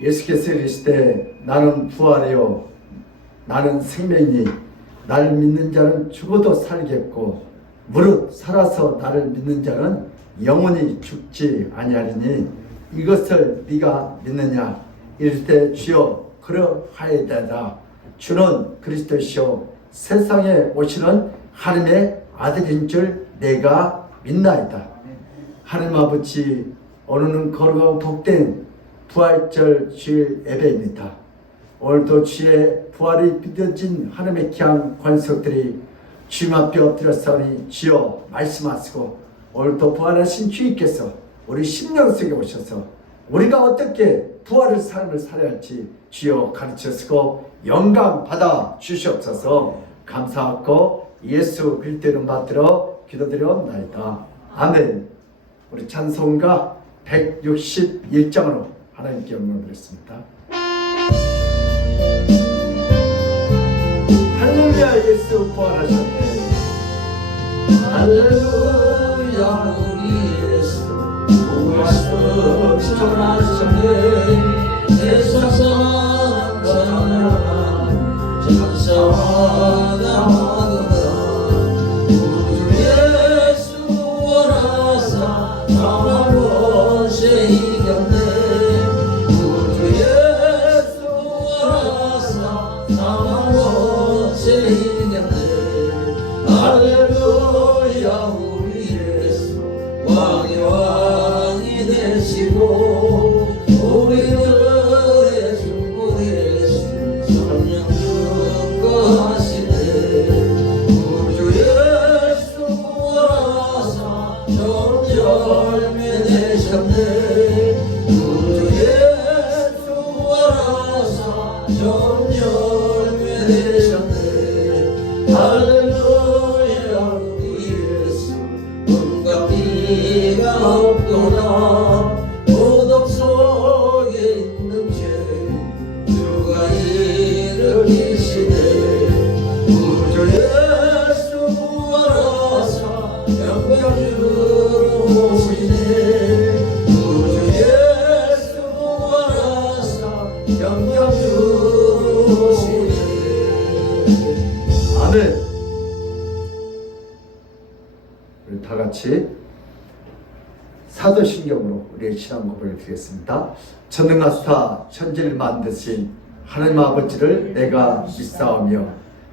예수께서 이르시되 나는 부활이요 나는 생명이니 나를 믿는 자는 죽어도 살겠고 무릇 살아서 나를 믿는 자는 영원히 죽지 아니하리니 이것을 네가 믿느냐. 이르되 주여 그러하이다다. 주는 그리스도시요 세상에 오시는 하나님의 아들인 줄 내가 믿나이다. 하나님 아버지, 오늘은 거룩하고 복된 부활절 주일 예배입니다. 오늘도 주의 부활이 믿어진 하나님의 귀한 권속들이 주님 앞에 엎드렸사오니 주여 말씀하시고 오늘도 부활하신 주님께서 우리 심령 속에 오셔서 우리가 어떻게 부활의 삶을 살아야 할지 주여 가르치시고 영광 받아 주시옵소서. 감사하고 예수 그리스도 이름 받들어 기도드려옵나이다. 아멘. 우리 찬송가 161장으로 하나님께 영광을 드렸습니다. 할렐루야. 예수 부활하셨네. 할렐루야. 우리 예수 부활하셨네. 세상 전하만 전사하다 우리 예수 부활하사 사망을 이겼네. 우리 예수 부활하사 사망을 이겼네. 할렐루야. 우리 예수 왕이 왕이 되시고 우리들의 주 예수 성령 증거하시네. 우리 예수 부활하사 좋은 열매 내셨네. 도다 무덤 속에 있는 죄 주가 일으키시네 구주 예수 부활하사 영광으로 오시네 구주 예수 부활하사 영광으로 오시네. 아멘. 우리 다 같이 사도신경으로 우리의 신앙 고백을 드리겠습니다. 전능하사 천지를 만드신 하나님 아버지를 내가 믿사오며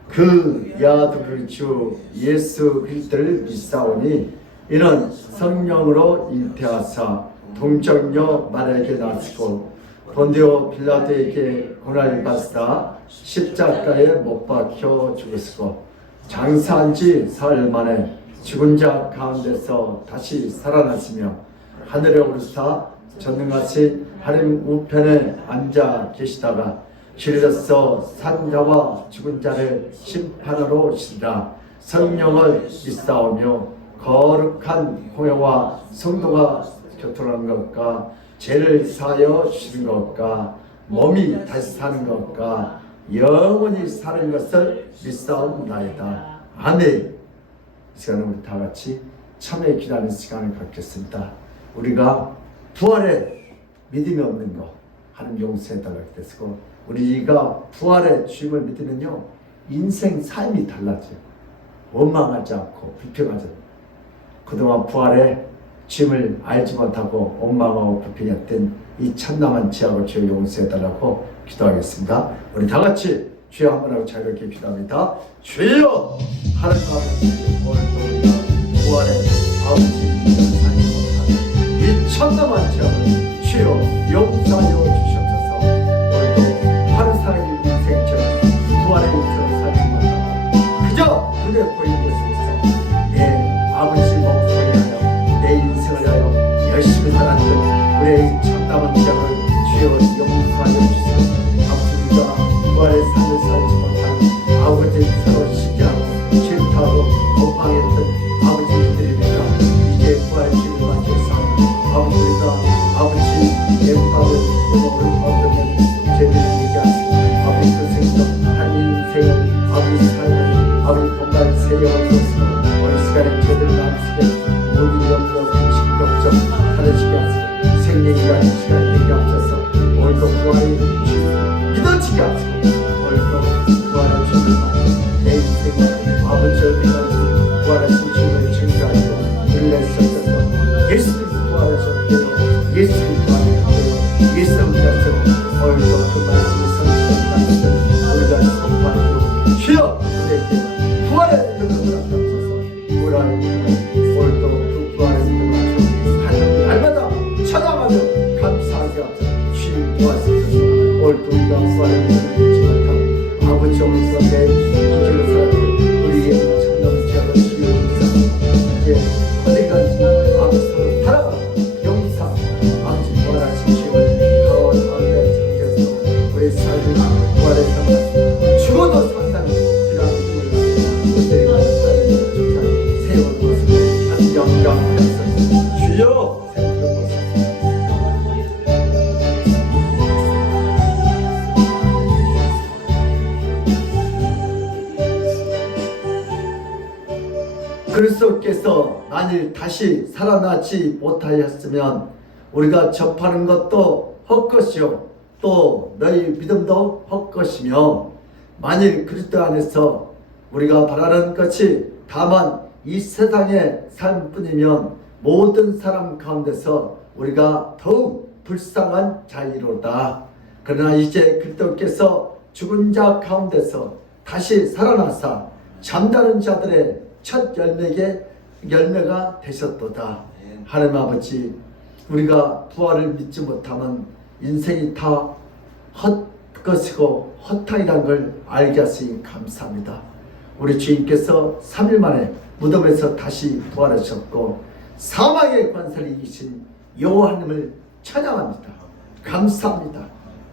그 야아들 주 예수 그리스도를 믿사오니 이는 성령으로 잉태하사 동정녀 마리아에게 나시고 본디오 빌라도에게 고난을 받사 십자가에 못 박혀 죽으시고 장사한 지 사흘 만에 죽은 자 가운데서 다시 살아나시며 하늘에 오르사 전능하신 하나님 우편에 앉아 계시다가 길에서 산자와 죽은 자를 심판하러 오시리라. 성령을 믿사오며 거룩한 공회와 성도가 교통하는 것과 죄를 사하여 주시는 것과 몸이 다시 사는 것과 영원히 사는 것을 믿사옵나이다. 아멘. 이 시간에 우리 다 같이 참회 기도하는 시간을 갖겠습니다. 우리가 부활에 믿음이 없는 거 하나님 용서해달라고 했고, 우리가 부활의 주임을 믿으면요 인생 삶이 달라져요. 원망하지 않고 불평하지 않고, 그동안 부활의 주임을 알지 못하고 원망하고 불평했던 이 참남한 죄악을 주여 용서해달라고 기도하겠습니다. 우리 다 같이 주여 한번 하고 자유롭게 기도합니다. 주여 하나님 아버지, 오늘도 우리가 부활의 아버지 이 참담한 죄악을 주여 용서하여 주시옵소서. 오늘도 하루 살기 인생처럼 부활의 인생을 살지 못하고 그저 눈에 보이는 것을 위해서 내 아버지 목소리 하여 내 인생을 위하여 열심히 살았던 우리의 참담한 죄악을 주여 용서하여 주시옵소서. 우리가 부활의 삶을 살지 못한 아버지의 사로 시기하고 질투하고 원망했던 아버지들입니다. 이제 부활의 주님을 맞이해서 아버지가 아버지 예방을 내먹을 얻으면 죄를 얘기하시고 아버지 그 생도 한 인생을 아버지 삶을 아버지 본갈 세력을 주었으며 어느 시간에 죄를 많으시게 모든 영역 신경적 하나시게 하시고 생명이라는 시간이 되게 하셔서 오늘도 부활의 주님 믿어지게 하시고 오늘도 부활의 주님을 맞이 내 인생을 아버지 어디까지 부활하신 주님을 증거하고 눌러주셔서 예수님 부활하셨대요. 예수님 부활하셨대요. 예수님 부활하셨대요. 오늘도 그 말씀을 성취하는 우리가 선포하도록 주여 우리에게 부활의 능력을 합쳐서 부활하는 오늘도 그 부활의 능력을 하는 날마다 찬양하며 감사하게 하소서. 주님 도와주소서. 오늘도 우리가 부활의 능력을 잊지 못하고 아버지 오면서 내 인생을 살았던 우리의 참담한 죄악을 주여 주소서. 이제 어디까지 아버지 살아가 영사 아버지 부활하신 주님을 가운데 잠겨서 우리 삶을 부활의 삶을 죽어도 산다는 그런 꿈을 가지고 우리의 삶을 주장 세월 것을 한 영광하소서. 주여 세월 것을 그리스도께서 만일 다시 살아나지 못하였으면 우리가 접하는 것도 헛것이요 또 너희 믿음도 헛것이며, 만일 그리스도 안에서 우리가 바라는 것이 다만 이 세상의 삶뿐이면 모든 사람 가운데서 우리가 더욱 불쌍한 자이로다. 그러나 이제 그리스도께서 죽은 자 가운데서 다시 살아나사 잠자는 자들의 첫 열매가 되셨도다. 하나님 아버지, 우리가 부활을 믿지 못하면 인생이 다 헛것이고 허탕이라는 걸 알게 하시니 감사합니다. 우리 주님께서 3일 만에 무덤에서 다시 부활하셨고 사망의 관세를 이기신 여호와 하나님을 찬양합니다. 감사합니다.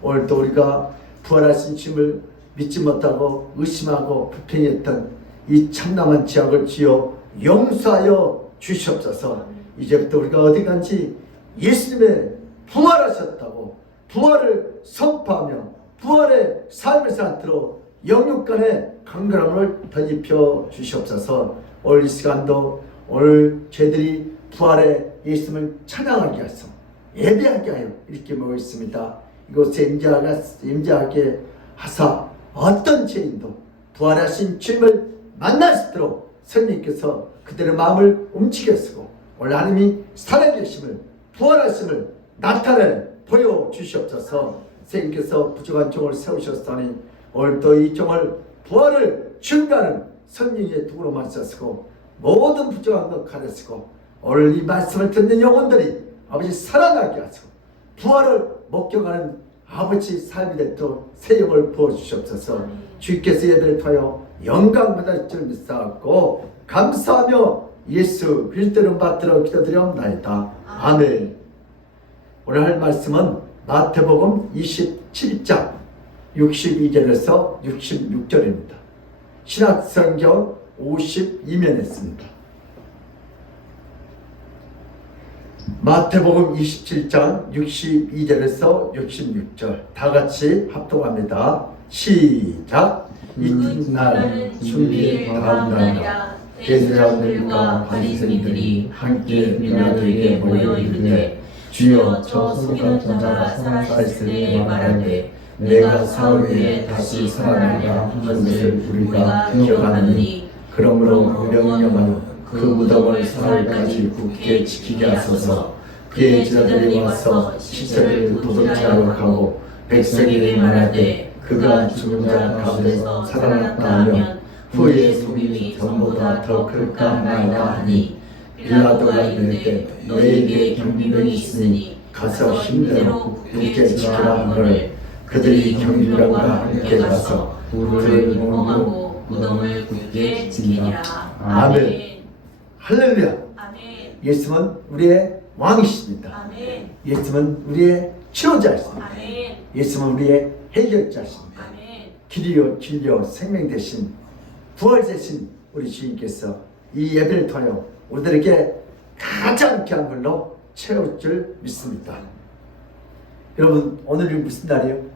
오늘도 우리가 부활하신 주님을 믿지 못하고 의심하고 불평했던 이 참담한 죄악을 지어 용서하여 주시옵소서. 이제부터 우리가 어디 간지 예수님의 부활하셨다고 부활을 선포하며 부활의 삶을 산트로 영육간의 강건함을 덧입혀 주시옵소서. 오늘 이 시간도 오늘 저희들이 부활의 예수님을 찬양하게 하소 예배하게 하여 이렇게 모여 있습니다. 이곳에 임재하게 하사 어떤 죄인도 부활하신 주님을 만날 수 있도록 성령께서 그들의 마음을 움직였고 오늘 하나님이 살아계심을 부활하심을 나타내 보여주시옵소서. 선생님께서 부족한 종을 세우셨으니 오늘도 이 종을 부활을 준비하는 성령의 도구로만 쓰시고 모든 부족한 것 가르치고 오늘 이 말씀을 듣는 영혼들이 아버지 살아나게 하시고 부활을 목격하는 아버지 삶이 되도록 새 영을 부어주시옵소서. 주께서 예배를 통하여 영광 받을 줄 믿사옵고 감사하며 예수 그리스도를 받들어 기도드리옵나이다. 아멘. 오늘 할 말씀은 마태복음 27장 62절에서 66절입니다. 신약성경 52면에 있습니다. 마태복음 27장 62절에서 66절 다 같이 합독합니다. 시작. 이튿날 순리 다음 날이라 대제사장들과 바리새인들이 함께 빌라도에게 모여 이르되 주여 저 소경한 자가 살아있을 때 말하되 내가 사흘 후에 다시 살아나리라 한 것을 우리가 기억하느니 그러므로 명령하여 그 무덤을 사흘까지 굳게 지키게 하소서. 그의 제자들이 와서 시체를 도둑질하러 가고 백성에게 말하되 그가 죽은 자 가운데서 살아났다 하면 후에 소림이 전보다 더 클까 하나이다 하니 빌라도가 이르되 너에게 경비병이 있으니 가서 힘대로 굳게 지키라 하거늘 그들이 경비병과 함께 가서 불을 봉하고 무덤을 굳게 지키니라. 아멘. 할렐루야. 아멘. 예수님은 우리의 왕이십니다. 아멘. 예수님은 우리의 치료자이십니다. 아멘. 예수님은 우리의 해결자십니다. 아멘. 길이요 진리요 생명 되신 부활 되신 우리 주님께서 이 예배를 통하여 우리들에게 가장 귀한 걸로 채울 줄 믿습니다. 여러분 오늘이 무슨 날이에요?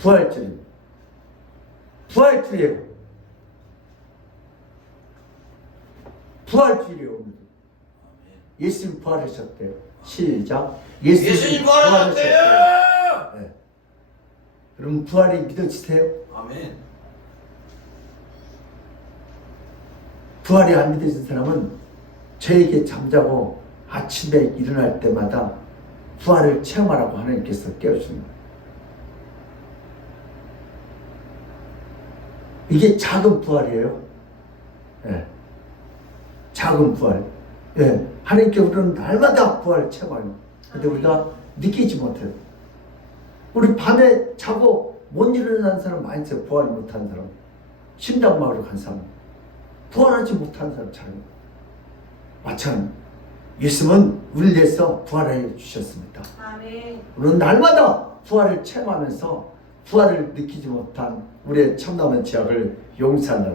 부활절입니다. 부활주일이에요. 부활주일이에요. 오늘. 예수님 부활하셨대요. 시작. 예수님 부활하셨대요. 네. 그럼 부활이 믿어지세요? 아멘. 부활이 안 믿어진 사람은 저에게 잠자고 아침에 일어날 때마다 부활을 체험하라고 하나님께서 깨우십니다. 이게 작은 부활이에요. 네. 작은 부활. 네. 하나님께 우리는 날마다 부활을 체험해요. 근데 우리가 느끼지 못해요. 우리 밤에 자고 못 일어난 사람 많이 있어요. 부활 못한 사람. 심장마비로 간 사람. 부활하지 못한 사람 잘. 마찬가지. 예수님은 우리를 위해서 부활해 주셨습니다. 아멘. 우리는 날마다 부활을 체험하면서 부활을 느끼지 못한 우리의 참남의 죄악을 용서하느라.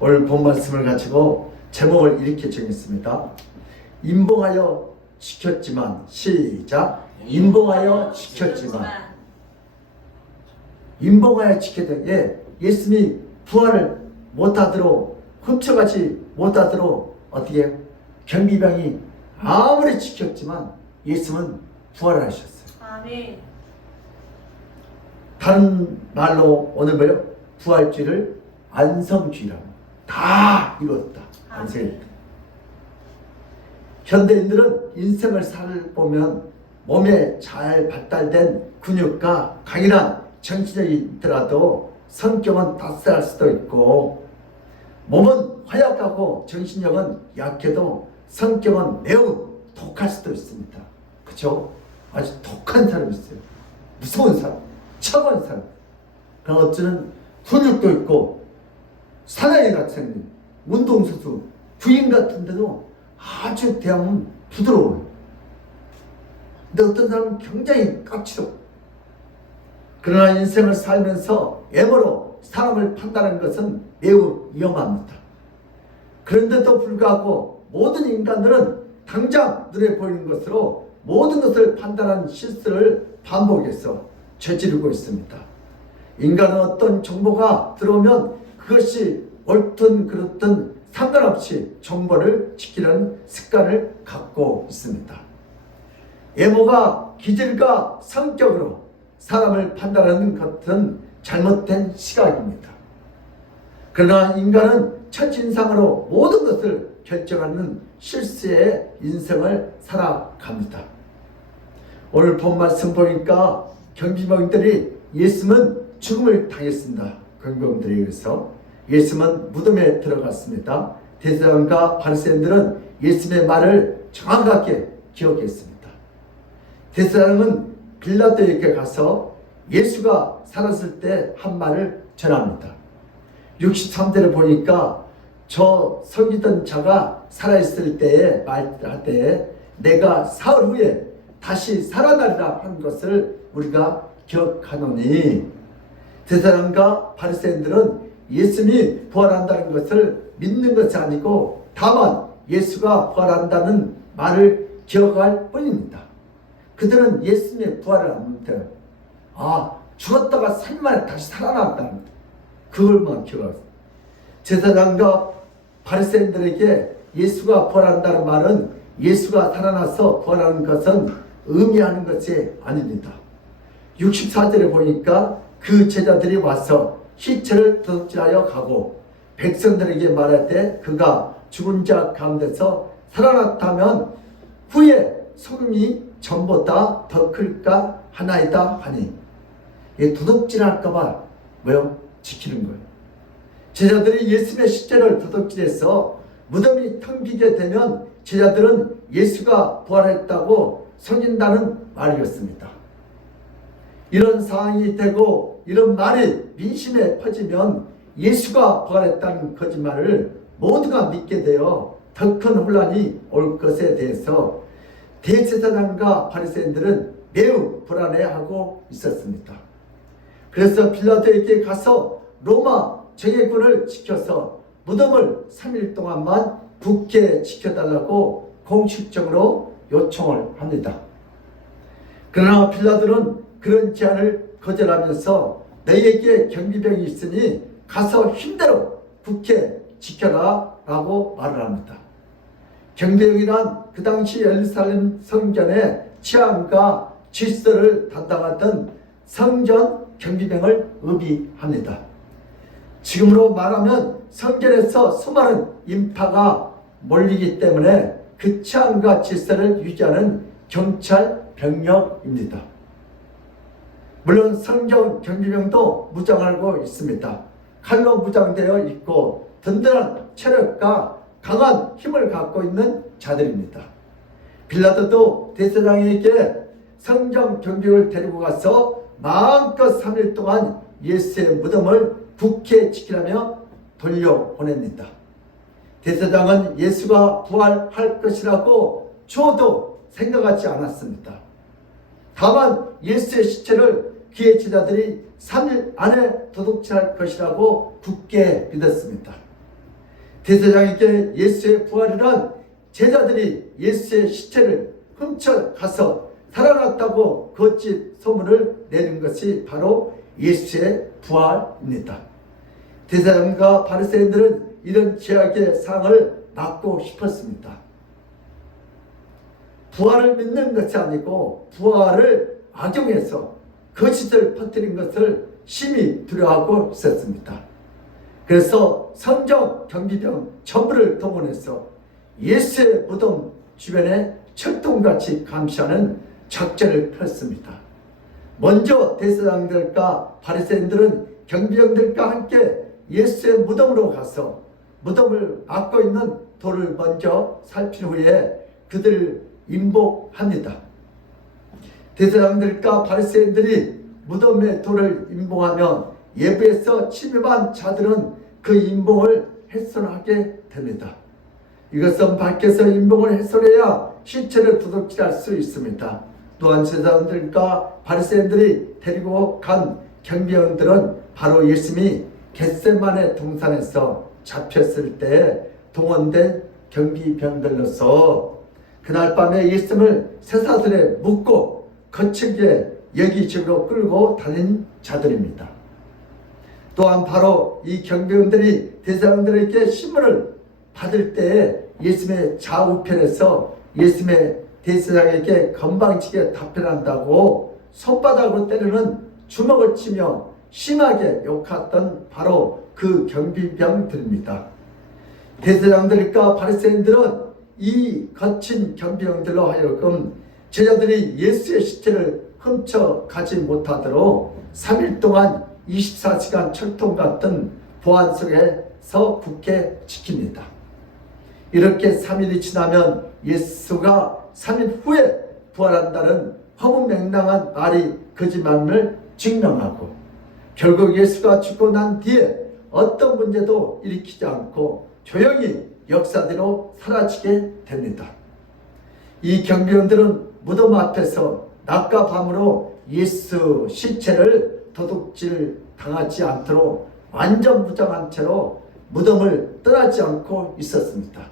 오늘 본 말씀을 가지고 제목을 이렇게 정했습니다. 임봉하여 지켰지만 시작. 임봉하여 지켰지만. 임봉하여 지켰던 예수님이 부활을 못하도록 훔쳐가지 못하도록 어떻게 해요? 경비병이 아무리 지켰지만 예수님은 부활을 하셨어요. 아멘. 다른 말로 오늘 뭐요? 부활주의를 안성주의라고. 다 이뤘다. 안성이. 현대인들은 인생을 살보면 몸에 잘 발달된 근육과 강인한 정신력이 있더라도 성격은 따스할 수도 있고 몸은 허약하고 정신력은 약해도 성격은 매우 독할 수도 있습니다. 그렇죠? 아주 독한 사람이 있어요. 무서운 사람, 차가운 사람. 그럼 어쩌면 근육도 있고 사나이 같이 생긴 운동선수, 부인 같은데도 아주 대하면 부드러워요. 근데 어떤 사람은 굉장히 까칠하고 그러나 인생을 살면서 외모로 사람을 판단하는 것은 매우 위험합니다. 그런데도 불구하고 모든 인간들은 당장 눈에 보이는 것으로 모든 것을 판단하는 실수를 반복해서 저지르고 있습니다. 인간은 어떤 정보가 들어오면 그것이 옳든 그렇든 상관없이 정보를 지키는 습관을 갖고 있습니다. 외모가 기질과 성격으로 사람을 판단하는 것은 잘못된 시각입니다. 그러나 인간은 첫인상으로 모든 것을 결정하는 실수의 인생을 살아갑니다. 오늘 본 말씀 보니까 경비병들이 예수님은 죽음을 당했습니다. 경비병들에 의해서 예수님은 무덤에 들어갔습니다. 대제사장과 바리새인들은 예수님의 말을 정확하게 기억했습니다. 대제사장은 빌라도에게 가서 예수가 살았을 때 한 말을 전합니다. 63절을 보니까 저 섬기던 자가 살아있을 때에 말할 때에 내가 사흘 후에 다시 살아나리라 한 것을 우리가 기억하노니, 대제사장과 바리새인들은 예수님이 부활한다는 것을 믿는 것이 아니고 다만 예수가 부활한다는 말을 기억할 뿐입니다. 그들은 예수님의 부활을 안 믿어요. 죽었다가 3일 만에 다시 살아났다는 그걸만 기억하세요. 제사장과 바리새인들에게 예수가 부활한다는 말은 예수가 살아나서 부활하는 것은 의미하는 것이 아닙니다. 64절에 보니까 그 제자들이 와서 시체를 도둑질하여 가고 백성들에게 말할 때 그가 죽은 자 가운데서 살아났다면 후에 소금이 전보다 더 클까 하나이다 하니, 도둑질할까봐 지키는 거예요. 제자들이 예수님의 시체를 도둑질해서 무덤이 텅 비게 되면 제자들은 예수가 부활했다고 속인다는 말이었습니다. 이런 상황이 되고 이런 말이 민심에 퍼지면 예수가 부활했다는 거짓말을 모두가 믿게 되어 더 큰 혼란이 올 것에 대해서 대제사장과 바리새인들은 매우 불안해하고 있었습니다. 그래서 빌라도에게 가서 로마 정예군을 지켜서 무덤을 3일 동안만 굳게 지켜달라고 공식적으로 요청을 합니다. 그러나 빌라도는 그런 제안을 거절하면서 너희에게 경비병이 있으니 가서 힘대로 굳게 지켜라 라고 말을 합니다. 경비병이란 그 당시 예루살렘 성전의 치안과 질서를 담당하던 성전 경비병을 의미합니다. 지금으로 말하면 성전에서 수많은 인파가 몰리기 때문에 그 치안과 질서를 유지하는 경찰 병력입니다. 물론 성전 경비병도 무장하고 있습니다. 칼로 무장되어 있고 든든한 체력과 강한 힘을 갖고 있는 자들입니다. 빌라도도 대제사장에게 성전 경비병을 데리고 가서 마음껏 3일 동안 예수의 무덤을 굳게 지키라며 돌려보냅니다. 대제사장은 예수가 부활할 것이라고 저도 생각하지 않았습니다. 다만 예수의 시체를 그의 제자들이 3일 안에 도둑질할 것이라고 굳게 믿었습니다. 대제사장에게 예수의 부활이란 제자들이 예수의 시체를 훔쳐가서 살아났다고 거짓 소문을 내는 것이 바로 예수의 부활입니다. 대제사장과 바리새인들은 이런 죄악의 상을 막고 싶었습니다. 부활을 믿는 것이 아니고 부활을 악용해서 거짓을 퍼뜨린 것을 심히 두려워하고 있었습니다. 그래서 성전 경비병 전부를 동원해서 예수의 무덤 주변에 철동같이 감시하는 작전을 폈습니다. 먼저 대제사장들과 바리새인들은 경비병들과 함께 예수의 무덤으로 가서 무덤을 막고 있는 돌을 먼저 살핀 후에 그들을 임복합니다. 대제사장들과 바리새인들이 무덤의 돌을 임봉하면 예배에서 침입한 자들은 그 임봉을 훼손하게 됩니다. 이것은 밖에서 임봉을 훼손해야 시체를 도둑질할 수 있습니다. 또한 제사장들과 바리새인들이 데리고 간 경비원들은 바로 예수님이 겟세마네 동산에서 잡혔을 때 동원된 경비병들로서 그날 밤에 예수님을 쇠사슬에 묶고 거칠게 여기저기로 끌고 다닌 자들입니다. 또한 바로 이 경비원들이 대제사장들에게 신문을 받을 때에 예수님의 좌우편에서 예수님의 대제사장에게 건방지게 답변한다고 손바닥으로 때리는 주먹을 치며 심하게 욕했던 바로 그 경비병들입니다. 대제사장들과 바리새인들은 이 거친 경비병들로 하여금 제자들이 예수의 시체를 훔쳐가지 못하도록 3일 동안 24시간 철통 같은 보안 속에서 굳게 지킵니다. 이렇게 3일이 지나면 예수가 3일 후에 부활한다는 허무맹랑한 말이 거짓말을 증명하고 결국 예수가 죽고 난 뒤에 어떤 문제도 일으키지 않고 조용히 역사대로 사라지게 됩니다. 이 경비원들은 무덤 앞에서 낮과 밤으로 예수 시체를 도둑질 당하지 않도록 완전 무장한 채로 무덤을 떠나지 않고 있었습니다.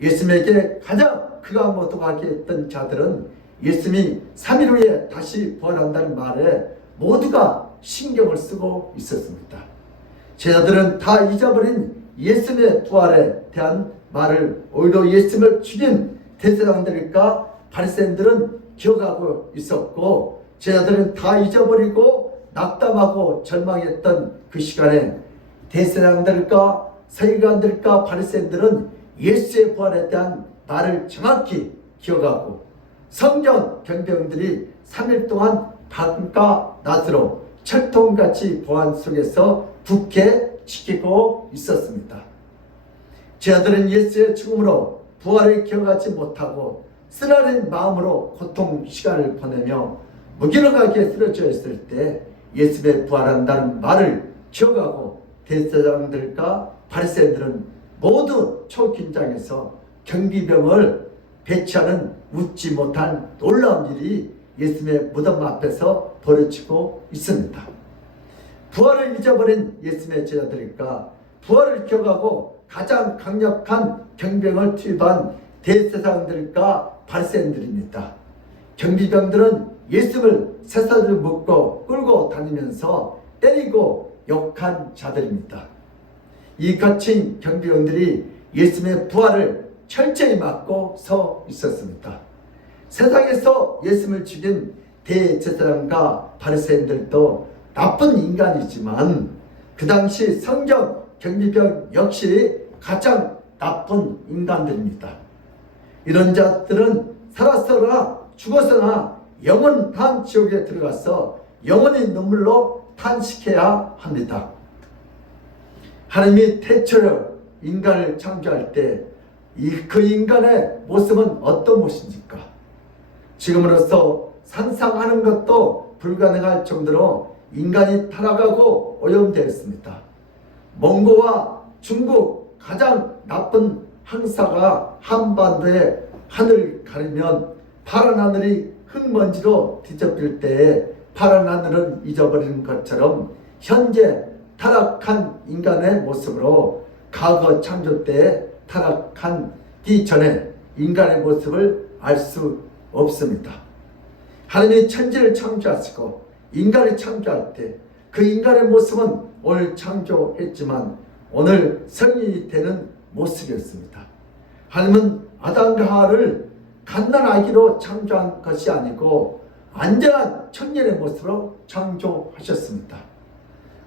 예수님에게 가장 극악무도하게 했던 자들은 예수님이 3일 후에 다시 부활한다는 말에 모두가 신경을 쓰고 있었습니다. 제자들은 다 잊어버린 예수님의 부활에 대한 말을 오히려 예수님을 죽인 대제사장들과 바리새인들은 기억하고 있었고 제자들은 다 잊어버리고 낙담하고 절망했던 그 시간에 대제사장들과 서기관들과 바리새인들은 예수의 부활에 대한 말을 정확히 기억하고 성경 경비병들이 3일 동안 밤과 낮으로 철통같이 보안 속에서 굳게 지키고 있었습니다. 제자들은 예수의 죽음으로 부활을 기억하지 못하고 쓰라린 마음으로 고통 시간을 보내며 무기력하게 쓰러져 있을 때 예수의 부활한다는 말을 기억하고 대제사장들과 바리새인들은 모두 초긴장에서 경비병을 배치하는 웃지 못한 놀라운 일이 예수님의 무덤 앞에서 벌어지고 있습니다. 부활을 잊어버린 예수님의 제자들과 부활을 기억하고 가장 강력한 경병을 투입한 대제사장들과 바리새인들입니다. 경비병들은 예수를 쇠사슬을 묶고 끌고 다니면서 때리고 욕한 자들입니다. 이 거친 경비병들이 예수님의 부활을 철저히 막고 서 있었습니다. 세상에서 예수님을 죽인 대제사장과 바리새인들도 나쁜 인간이지만 그 당시 성경 경비병 역시 가장 나쁜 인간들입니다. 이런 자들은 살았으나 죽었으나 영원한 지옥에 들어가서 영원히 눈물로 탄식해야 합니다. 하나님이 태초에 인간을 창조할 때 그 인간의 모습은 어떤 모습입니까? 지금으로서 상상하는 것도 불가능할 정도로 인간이 타락하고 오염되었습니다. 몽고와 중국 가장 나쁜 항사가 한반도의 하늘을 가리면 파란 하늘이 흙먼지로 뒤덮일 때에 파란 하늘은 잊어버리는 것처럼 현재 타락한 인간의 모습으로 과거 창조 때에 타락하기 전에 인간의 모습을 알 수 없습니다. 하나님이 천지를 창조하시고 인간을 창조할 때 그 인간의 모습은 오늘 창조했지만 오늘 성인이 되는 모습이었습니다. 하나님은 아담과 하와를 갓난아기로 창조한 것이 아니고 안전한 청년의 모습으로 창조하셨습니다.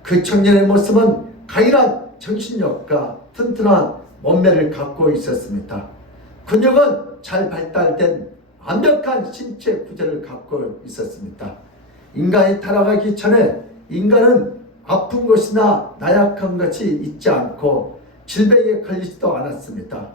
그 청년의 모습은 강인한 정신력과 튼튼한 몸매를 갖고 있었습니다. 근육은 잘 발달된 완벽한 신체 구조를 갖고 있었습니다. 인간이 타락하기 전에 인간은 아픈 것이나 나약한 것이 있지 않고 질병에 걸리지도 않았습니다.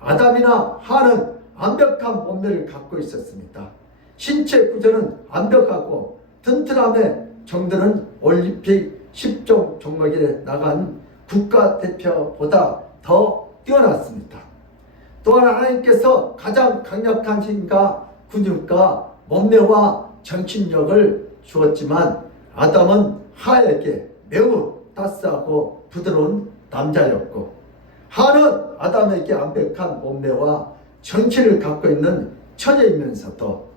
아담이나 하와는 완벽한 몸매를 갖고 있었습니다. 신체 구조는 완벽하고 튼튼함의 정도는 올림픽 10종 종목에 나간 국가대표보다 더 뛰어났습니다. 또한 하나님께서 가장 강력한 힘과 근육과 몸매와 정신력을 주었지만 아담은 하와에게 매우 따스하고 부드러운 남자였고 하는 아담에게 완벽한 몸매와 정체를 갖고 있는 처녀이면서도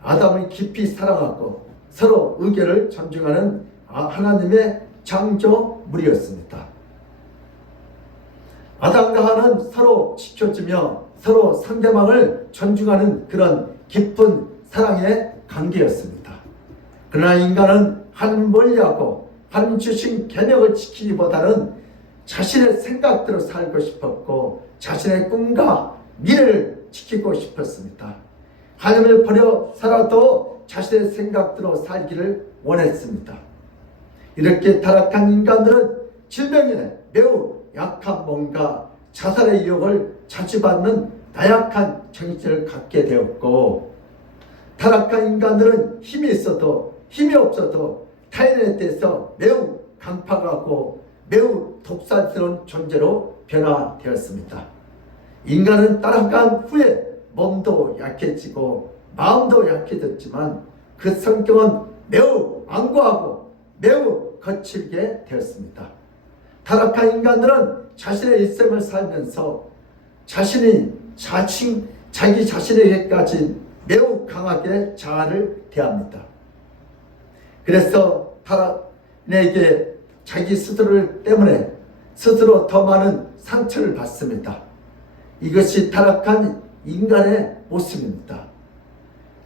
아담을 깊이 사랑하고 서로 의견을 존중하는 하나님의 창조물이었습니다. 아담과 하와는 서로 지켜주며 서로 상대방을 존중하는 그런 깊은 사랑의 관계였습니다. 그러나 인간은 하나님 멀리하고 하나님 주신 계명을 지키기보다는 자신의 생각대로 살고 싶었고 자신의 꿈과 미래를 지키고 싶었습니다. 하나님을 버려 살아도 자신의 생각대로 살기를 원했습니다. 이렇게 타락한 인간들은 질병에 매우 약한 몸과 자살의 유혹을 자주 받는 나약한 정신을 갖게 되었고, 타락한 인간들은 힘이 있어도 힘이 없어도 타인에 대해서 매우 강팍하고 매우 독살스러운 존재로 변화되었습니다. 인간은 타락한 후에 몸도 약해지고 마음도 약해졌지만 그 성격은 매우 완고하고 매우 거칠게 되었습니다. 타락한 인간들은 자신의 일생을 살면서 자기 자신에게까지 매우 강하게 자아를 대합니다. 그래서 타락에게 자기 스스로 때문에 스스로 더 많은 상처를 받습니다. 이것이 타락한 인간의 모습입니다.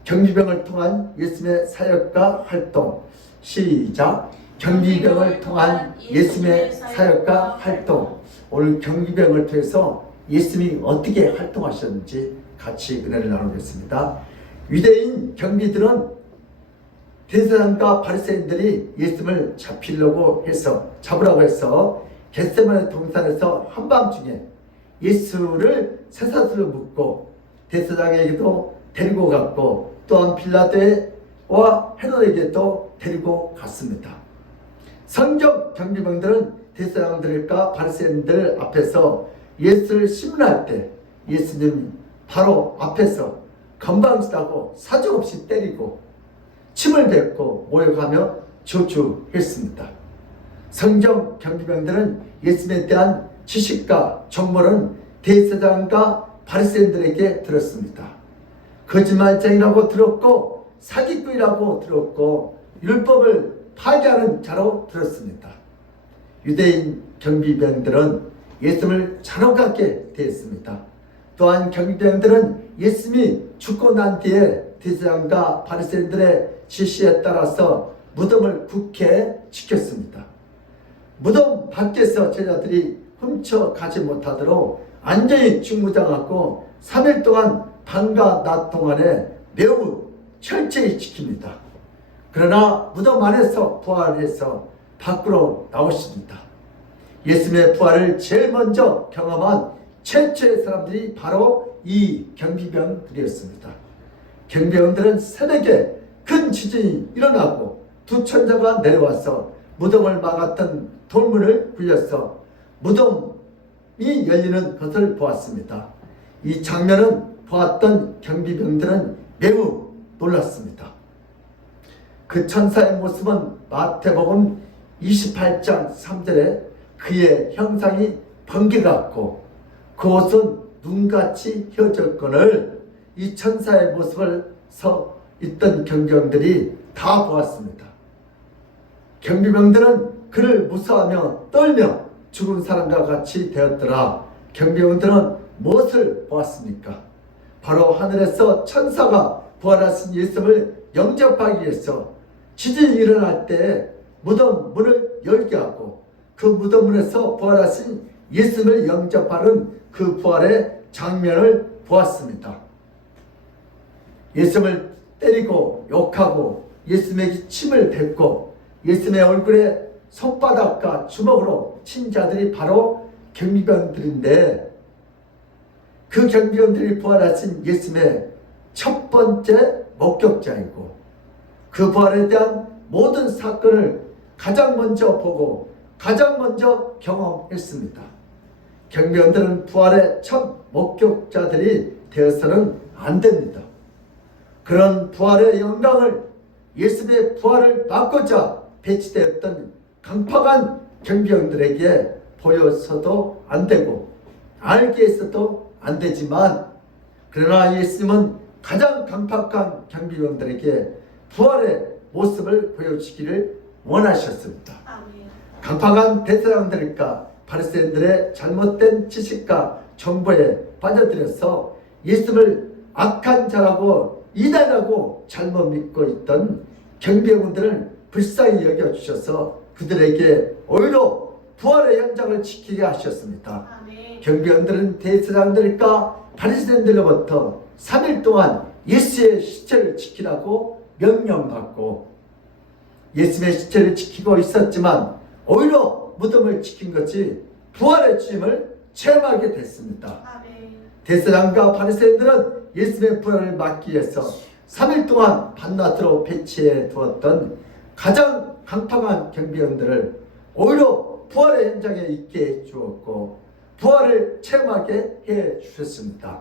경비병을 통한 예수님의 사역과 활동. 시작. 경비병을 통한 예수님의 사역과 활동. 오늘 경비병을 통해서 예수님이 어떻게 활동하셨는지 같이 은혜를 나누겠습니다. 유대인 경비들은 대제사장과 바리새인들이 예수님을 잡으라고 해서 겟세마네 동산에서 한밤중에 예수를 쇠사슬로 묶고 대제사장에게도 데리고 갔고 또한 빌라도와 헤롯에게도 데리고 갔습니다. 성경 경비병들은 대제사장들과 바리새인들 앞에서 예수를 심문할 때 예수님 바로 앞에서 건방지다고 사정없이 때리고 침을 뱉고 모욕하며 저주했습니다. 성경 경비병들은 예수님에 대한 지식과 정보는 대제사장과 바리새인들에게 들었습니다. 거짓말쟁이라고 들었고 사기꾼이라고 들었고 율법을 파괴하는 자로 들었습니다. 유대인 경비병들은 예수님을 잔혹하게 대했습니다. 또한 경비병들은 예수님이 죽고 난 뒤에 대제사장과 바리새인들의 지시에 따라서 무덤을 굳게 지켰습니다. 무덤 밖에서 제자들이 훔쳐가지 못하도록 안전히 중무장하고 3일 동안 밤과 낮 동안에 매우 철저히 지킵니다. 그러나 무덤 안에서 부활해서 밖으로 나오십니다. 예수님의 부활을 제일 먼저 경험한 최초의 사람들이 바로 이 경비병들이었습니다. 경비병들은 새벽에 큰 지진이 일어나고 두 천사가 내려와서 무덤을 막았던 돌문을 굴려서 무덤이 열리는 것을 보았습니다. 이 장면은 보았던 경비병들은 매우 놀랐습니다. 그 천사의 모습은 마태복음 28장 3절에 그의 형상이 번개 같고 그 옷은 눈같이 휘어졌거늘 이 천사의 모습을 서 있던 경비병들이 다 보았습니다. 경비병들은 그를 무서워하며 떨며 죽은 사람과 같이 되었더라. 경비병들은 무엇을 보았습니까? 바로 하늘에서 천사가 부활하신 예수님을 영접하기 위해서 지진이 일어날 때 무덤 문을 열게 하고 그 무덤 문에서 부활하신 예수님을 영접하는 그 부활의 장면을 보았습니다. 예수님을 때리고 욕하고 예수님에게 침을 뱉고 예수님의 얼굴에 손바닥과 주먹으로 친 자들이 바로 경비병들인데 그 경비병들이 부활하신 예수님의 첫 번째 목격자이고 그 부활에 대한 모든 사건을 가장 먼저 보고 가장 먼저 경험했습니다. 경비병들은 부활의 첫 목격자들이 되어서는 안 됩니다. 그런 부활의 영광을 예수님의 부활을 막고자 배치되었던 강팍한 경비병들에게 보여서도 안 되고 알게 있어도 안 되지만, 그러나 예수님은 가장 강팍한 경비병들에게 부활의 모습을 보여주기를 원하셨습니다. 강팍한 대제사장들과 바리새인들의 잘못된 지식과 정보에 빠져들여서 예수님을 악한 자라고 이단하고 잘못 믿고 있던 경비병들을 불쌍히 여겨주셔서 그들에게 오히려 부활의 현장을 지키게 하셨습니다. 경비병들은 대제사장들과 바리새인들로부터 3일 동안 예수의 시체를 지키라고 명령받고 예수의 시체를 지키고 있었지만 오히려 무덤을 지킨 것이 부활의 주임을 체험하게 됐습니다. 대제사장과 바리새인들은 예수의 부활을 막기 위해서 3일 동안 밤낮으로 배치해 두었던 가장 강팍한 경비원들을 오히려 부활의 현장에 있게 해 주었고 부활을 체험하게 해 주셨습니다.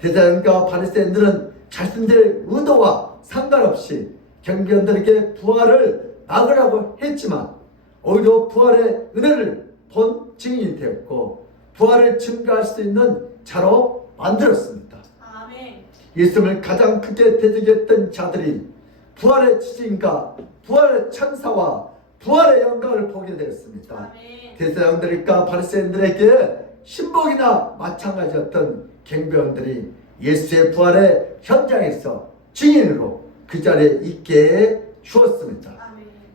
대제사장과 바리새인들은 자신들의 의도와 상관없이 경비원들에게 부활을 막으라고 했지만 오히려 부활의 은혜를 본 증인이 되었고 부활을 증거할 수 있는 자로 만들었습니다. 예수님을 가장 크게 대적했던 자들이 부활의 지진과 부활의 천사와 부활의 영광을 보게 되었습니다. 대제사장들과 바리새인들에게 신복이나 마찬가지였던 경비원들이 예수의 부활의 현장에서 증인으로 그 자리에 있게 해 주었습니다.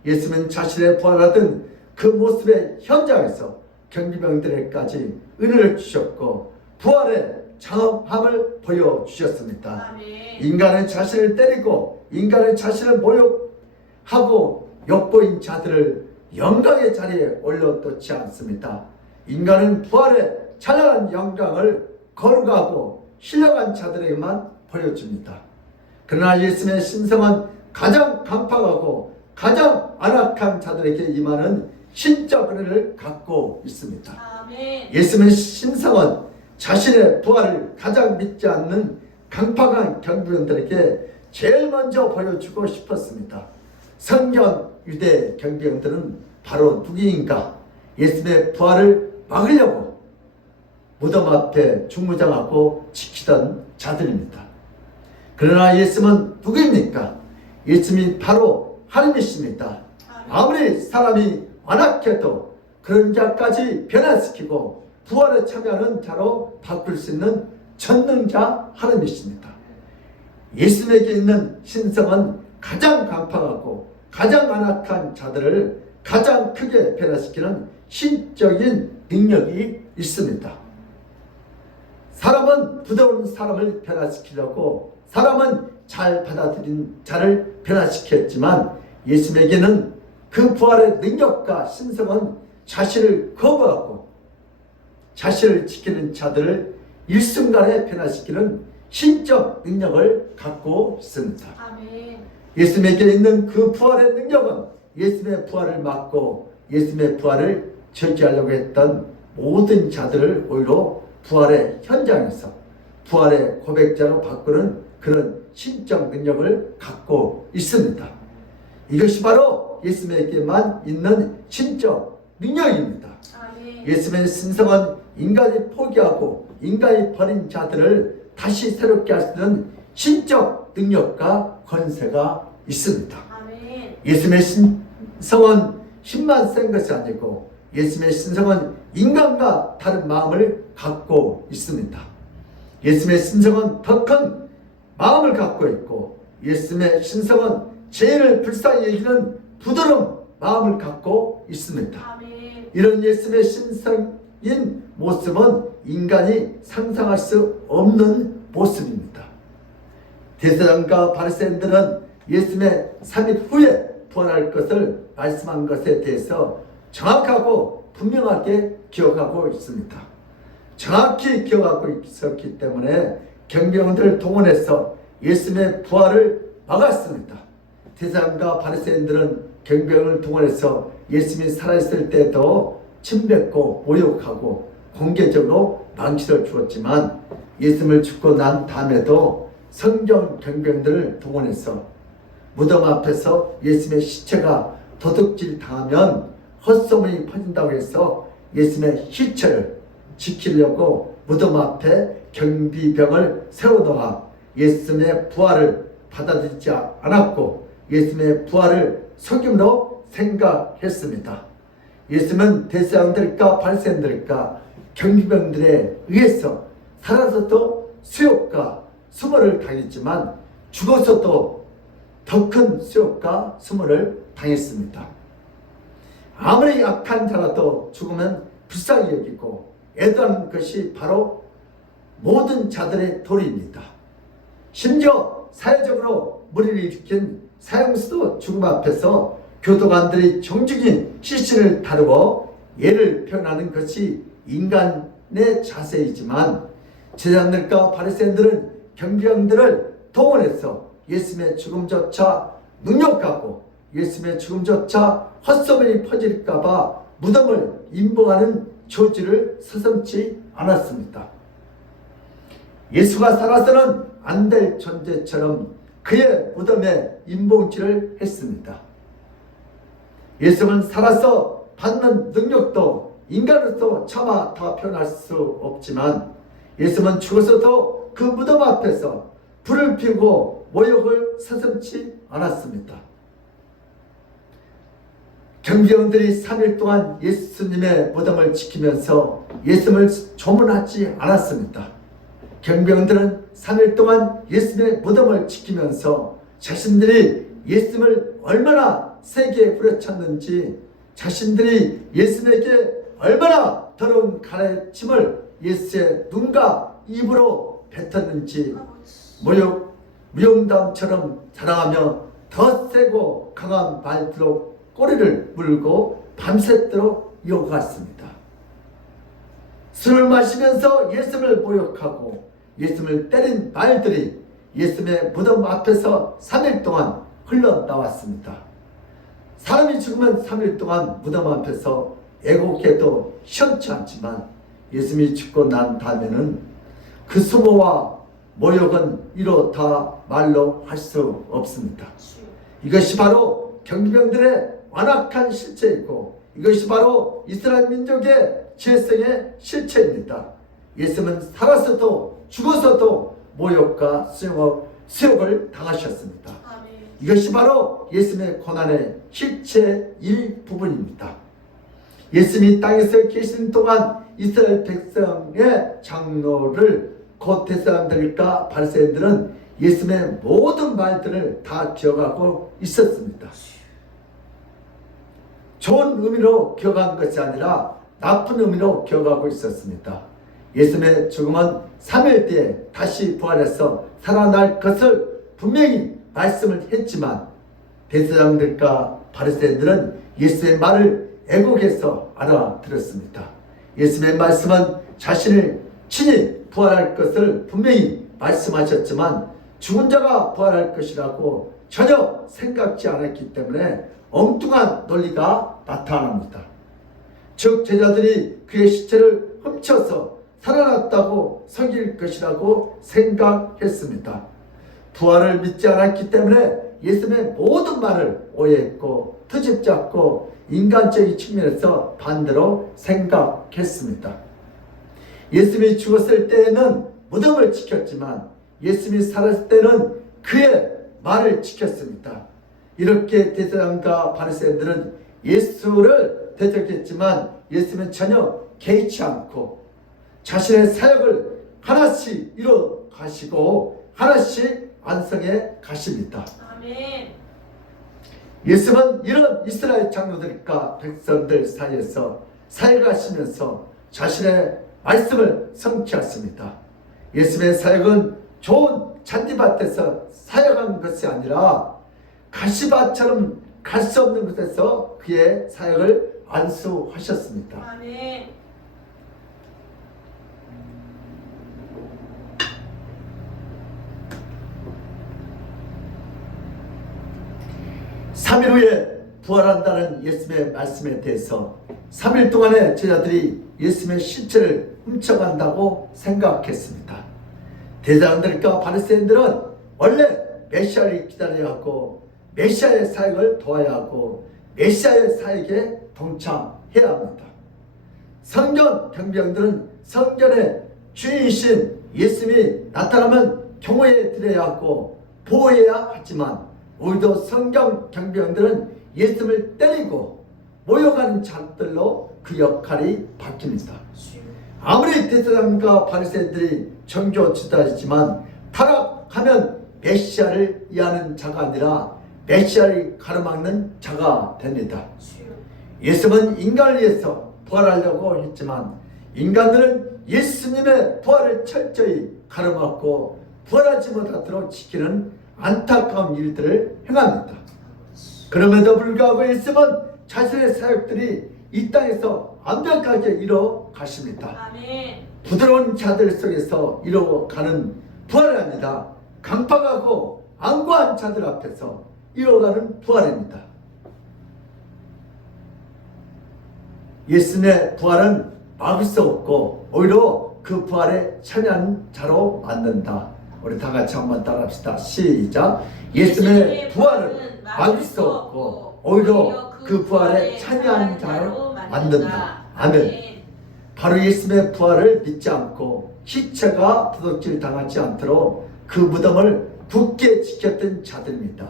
예수님은 자신의 부활하던 그 모습의 현장에서 경비병들에게까지 은혜를 주셨고 부활의 장엄함을 보여주셨습니다. 인간의 자신을 때리고 인간의 자신을 모욕하고 엿보인 자들을 영광의 자리에 올려놓지 않습니다. 인간은 부활의 찬란한 영광을 거룩하고 신령한 자들에게만 보여줍니다. 그러나 예수님의 신성은 가장 강팍하고 가장 안악한 자들에게 임하는 신적 은혜를 갖고 있습니다. 예수님의 신성은 자신의 부활을 가장 믿지 않는 강팍한 경비원들에게 제일 먼저 보여주고 싶었습니다. 성경 유대 경비원들은 바로 누구인가? 예수님의 부활을 막으려고 무덤 앞에 중무장하고 지키던 자들입니다. 그러나 예수님은 누구입니까? 예수님이 바로 하나님이십니다. 아무리 사람이 완악해도 그런 자까지 변화시키고 부활에 참여하는 자로 바꿀 수 있는 전능자 하나님이십니다. 예수님에게 있는 신성은 가장 강팍하고 가장 완악한 자들을 가장 크게 변화시키는 신적인 능력이 있습니다. 사람은 부드러운 사람을 변화시키려고 사람은 잘 받아들인 자를 변화시켰지만 예수님에게는 그 부활의 능력과 신성은 자신을 거부하고 자신을 지키는 자들을 일순간에 변화시키는 신적 능력을 갖고 있습니다. 예수님에게 있는 그 부활의 능력은 예수님의 부활을 막고 예수님의 부활을 저지하려고 했던 모든 자들을 오히려 부활의 현장에서 부활의 고백자로 바꾸는 그런 신적 능력을 갖고 있습니다. 이것이 바로 예수님에게만 있는 신적 능력입니다. 예수님의 신성은 인간이 포기하고 인간이 버린 자들을 다시 새롭게 할 수 있는 신적 능력과 권세가 있습니다. 예수님의 신성은 힘만 센 것이 아니고 예수님의 신성은 인간과 다른 마음을 갖고 있습니다. 예수님의 신성은 더 큰 마음을 갖고 있고 예수님의 신성은 죄를 불쌍히 여기는 부드러운 마음을 갖고 있습니다. 이런 예수님의 신성인 모습은 인간이 상상할 수 없는 모습입니다. 대제사장과 바리새인들은 예수님의 3일 후에 부활할 것을 말씀한 것에 대해서 정확하고 분명하게 기억하고 있습니다. 정확히 기억하고 있었기 때문에 경비원들을 동원해서 예수님의 부활을 막았습니다. 대제사장과 바리새인들은 경비원을 동원해서 예수님이 살아있을 때도 침뱉고 모욕하고 공개적으로 망치를 주었지만 예수님을 죽고 난 다음에도 성경 경비원들을 동원해서 무덤 앞에서 예수님의 시체가 도둑질 당하면 헛소문이 퍼진다고 해서 예수님의 시체를 지키려고 무덤 앞에 경비병을 세워놓아 예수님의 부활을 받아들이지 않았고 예수님의 부활을 속임으로 생각했습니다. 예수님은 대제사장들과 바리새인들과 경비병들에 의해서 살아서도 수욕과 수모를 당했지만 죽어서도 더 큰 수욕과 수모를 당했습니다. 아무리 약한 자라도 죽으면 불쌍히 여기고 애도하는 것이 바로 모든 자들의 도리입니다. 심지어 사회적으로 무리를 일으킨 사형수도 죽음 앞에서 교도관들이 정중히 시신을 다루어 예를 표현하는 것이 인간의 자세이지만 제사장들과 바리새인들은 경비병들을 동원해서 예수님의 죽음조차 능욕하고 예수님의 죽음조차 헛소문이 퍼질까봐 무덤을 임봉하는 조지를 서슴지 않았습니다. 예수가 살아서는 안 될 존재처럼 그의 무덤에 임봉질을 했습니다. 예수는 살아서 받는 능력도 인간으로서 차마 다 표현할 수 없지만 예수는 죽어서도 그 무덤 앞에서 불을 피우고 모욕을 서슴지 않았습니다. 경비원들이 3일 동안 예수님의 무덤을 지키면서 예수님을 조문하지 않았습니다. 경비원들은 3일 동안 예수님의 무덤을 지키면서 자신들이 예수님을 얼마나 세게 후려쳤는지 자신들이 예수님에게 얼마나 더러운 가르침을 예수의 눈과 입으로 뱉었는지 무용담처럼 자랑하며 더 세고 강한 말투로 꼬리를 물고 밤새도록 요구했습니다. 술을 마시면서 예수님을 모욕하고 예수님을 때린 말들이 예수님의 무덤 앞에서 3일 동안 흘러나왔습니다. 사람이 죽으면 3일 동안 무덤 앞에서 애곡해도 시원치 않지만 예수님이 죽고 난 다음에는 그 수모와 모욕은 이로 다 말로 할 수 없습니다. 이것이 바로 경비병들의 완악한 실체이고 이것이 바로 이스라엘 민족의 죄성의 실체입니다. 예수님은 살아서도 죽어서도 모욕과 수욕을 당하셨습니다. 이것이 바로 예수님의 고난의 실체 일부분입니다. 예수님이 땅에서 계신 동안 이스라엘 백성의 장로를 곧 대제사장들과 바리새인들은 예수님의 모든 말들을 다 기억하고 있었습니다. 좋은 의미로 기억한 것이 아니라 나쁜 의미로 기억하고 있었습니다. 예수님의 죽음은 3일 뒤에 다시 부활해서 살아날 것을 분명히 말씀을 했지만 대제사장들과 바리새인들은 예수의 말을 애곡해서 알아들었습니다. 예수의 말씀은 자신을 친히 부활할 것을 분명히 말씀하셨지만 죽은 자가 부활할 것이라고 전혀 생각지 않았기 때문에 엉뚱한 논리가 나타납니다. 즉 제자들이 그의 시체를 훔쳐서 살아났다고 속일 것이라고 생각했습니다. 부활을 믿지 않았기 때문에 예수님의 모든 말을 오해했고 트집잡고 인간적인 측면에서 반대로 생각했습니다. 예수님이 죽었을 때에는 무덤을 지켰지만 예수님이 살았을 때는 그의 말을 지켰습니다. 이렇게 대제사장과 바리새인들은 예수를 대적했지만 예수님은 전혀 개의치 않고 자신의 사역을 하나씩 이뤄 가시고 하나씩 안성해 가십니다. 아멘. 예수님은 이런 이스라엘 장로들과 백성들 사이에서 사역하시면서 자신의 말씀을 성취하십니다. 예수님의 사역은 좋은 잔디밭에서 사역한 것이 아니라 가시밭처럼 갈 수 없는 곳에서 그의 사역을 안수하셨습니다. 아멘. (3일) 후에 부활한다는 예수님의 말씀에 대해서 3일 동안에 제자들이 예수님의 시체를 훔쳐간다고 생각했습니다. 대제사장들과 바리새인들은 원래 메시아를 기다려야 하고 메시아의 사역을 도와야 하고 메시아의 사역에 동참해야 합니다. 성경 경비병들은 성전의 주인이신 예수님이 나타나면 경호해 드려야 하고 보호해야 하지만 오히려 성경 경비원들은 예수님을 때리고 모욕하는 자들로 그 역할이 바뀝니다. 아무리 대제사장과 바리새인들이 정교 지도하지만 타락하면 메시아를 이해하는 자가 아니라 메시아를 가로막는 자가 됩니다. 예수님은 인간을 위해서 부활하려고 했지만 인간들은 예수님의 부활을 철저히 가로막고 부활하지 못하도록 지키는 안타까운 일들을 행합니다. 그럼에도 불구하고 예수님은 자신의 사역들이 이 땅에서 완벽하게 이루어 가십니다. 아멘. 부드러운 자들 속에서 이루어가는 부활이 아니라 강팍하고 안고한 자들 앞에서 이루어가는 부활입니다. 예수님의 부활은 막을 수 없고 오히려 그 부활에 참여하는 자로 만든다. 우리 다 같이 한번 따라합시다. 시작. 예수님의 부활은 막을 수 없고 오히려 그 부활에 참여하는 자로 만든다. 아멘. 바로 예수님의 부활을 믿지 않고 시체가 부덕질 당하지 않도록 그 무덤을 굳게 지켰던 자들입니다.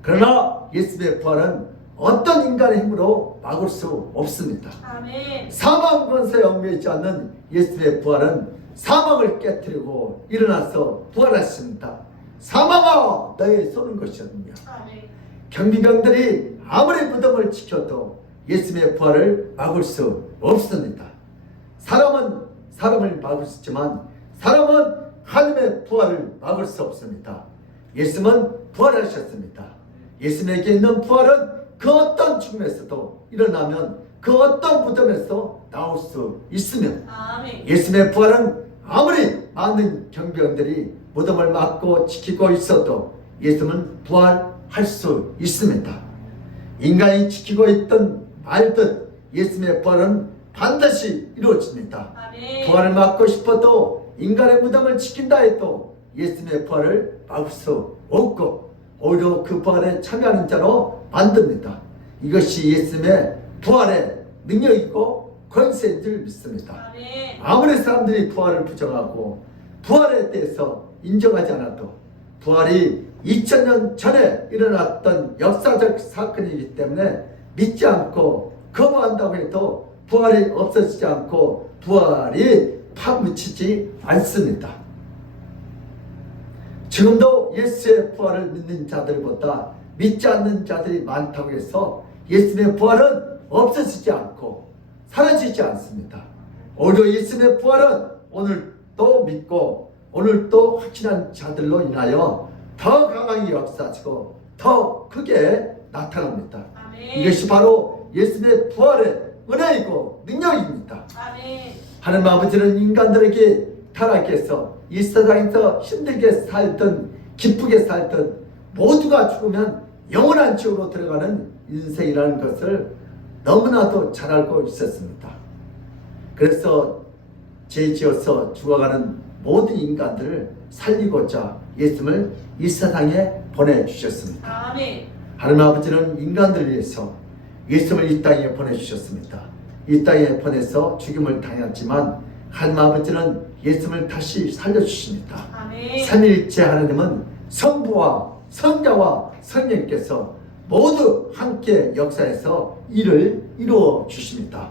그러나 예수님의 부활은 어떤 인간의 힘으로 막을 수 없습니다. 아멘. 사망 권세에 얽매이지 않는 예수님의 부활은 사망을 깨뜨리고 일어나서 부활하십니다. 사망아 너의 쏘는 것이었느냐. 아멘. 경비병들이 아무리 무덤을 지켜도 예수님의 부활을 막을 수 없습니다. 사람은 사람을 막을 수 있지만 사람은 하나님의 부활을 막을 수 없습니다. 예수님은 부활하셨습니다. 예수님에게 있는 부활은 그 어떤 죽음에서도 일어나면 그 어떤 무덤에서 나올 수 있으며 아멘. 예수님의 부활은 아무리 많은 경비원들이 무덤을 막고 지키고 있어도 예수님은 부활할 수 있습니다. 인간이 지키고 있던 말듯 예수님의 부활은 반드시 이루어집니다. 아멘. 부활을 막고 싶어도 인간의 무덤을 지킨다 해도 예수님의 부활을 막을 수 없고 오히려 그 부활에 참여하는 자로 만듭니다. 이것이 예수님의 부활의 능력이고 권세인 줄 믿습니다. 아멘. 아무리 사람들이 부활을 부정하고 부활에 대해서 인정하지 않아도 부활이 2000년 전에 일어났던 역사적 사건이기 때문에 믿지 않고 거부한다고 해도 부활이 없어지지 않고 부활이 파묻히지 않습니다. 지금도 예수의 부활을 믿는 자들보다 믿지 않는 자들이 많다고 해서 예수의 부활은 없어지지 않고 사라지지 않습니다. 오히려 예수의 부활은 오늘 또 믿고 오늘 또 확신한 자들로 인하여 더 강하게 역사지고 더 크게 나타납니다. 아멘. 이것이 바로 예수의 부활의 은혜이고 능력입니다. 아멘. 하나님 아버지는 인간들에게 타락해서 이 세상에서 힘들게 살던 기쁘게 살던 모두가 죽으면 영원한 지옥으로 들어가는 인생이라는 것을 너무나도 잘 알고 있었습니다. 그래서 죄 지어서 죽어가는 모든 인간들을 살리고자 예수님을 이 세상에 보내주셨습니다. 아멘. 하나님 아버지는 인간들을 위해서 예수님을 이 땅에 보내주셨습니다. 이 땅에 보내서 죽임을 당했지만 하나님 아버지는 예수님을 다시 살려주십니다. 아멘. 삼위일체 하나님은 성부와 성자와 성령께서 모두 함께 역사에서 일을 이루어 주십니다.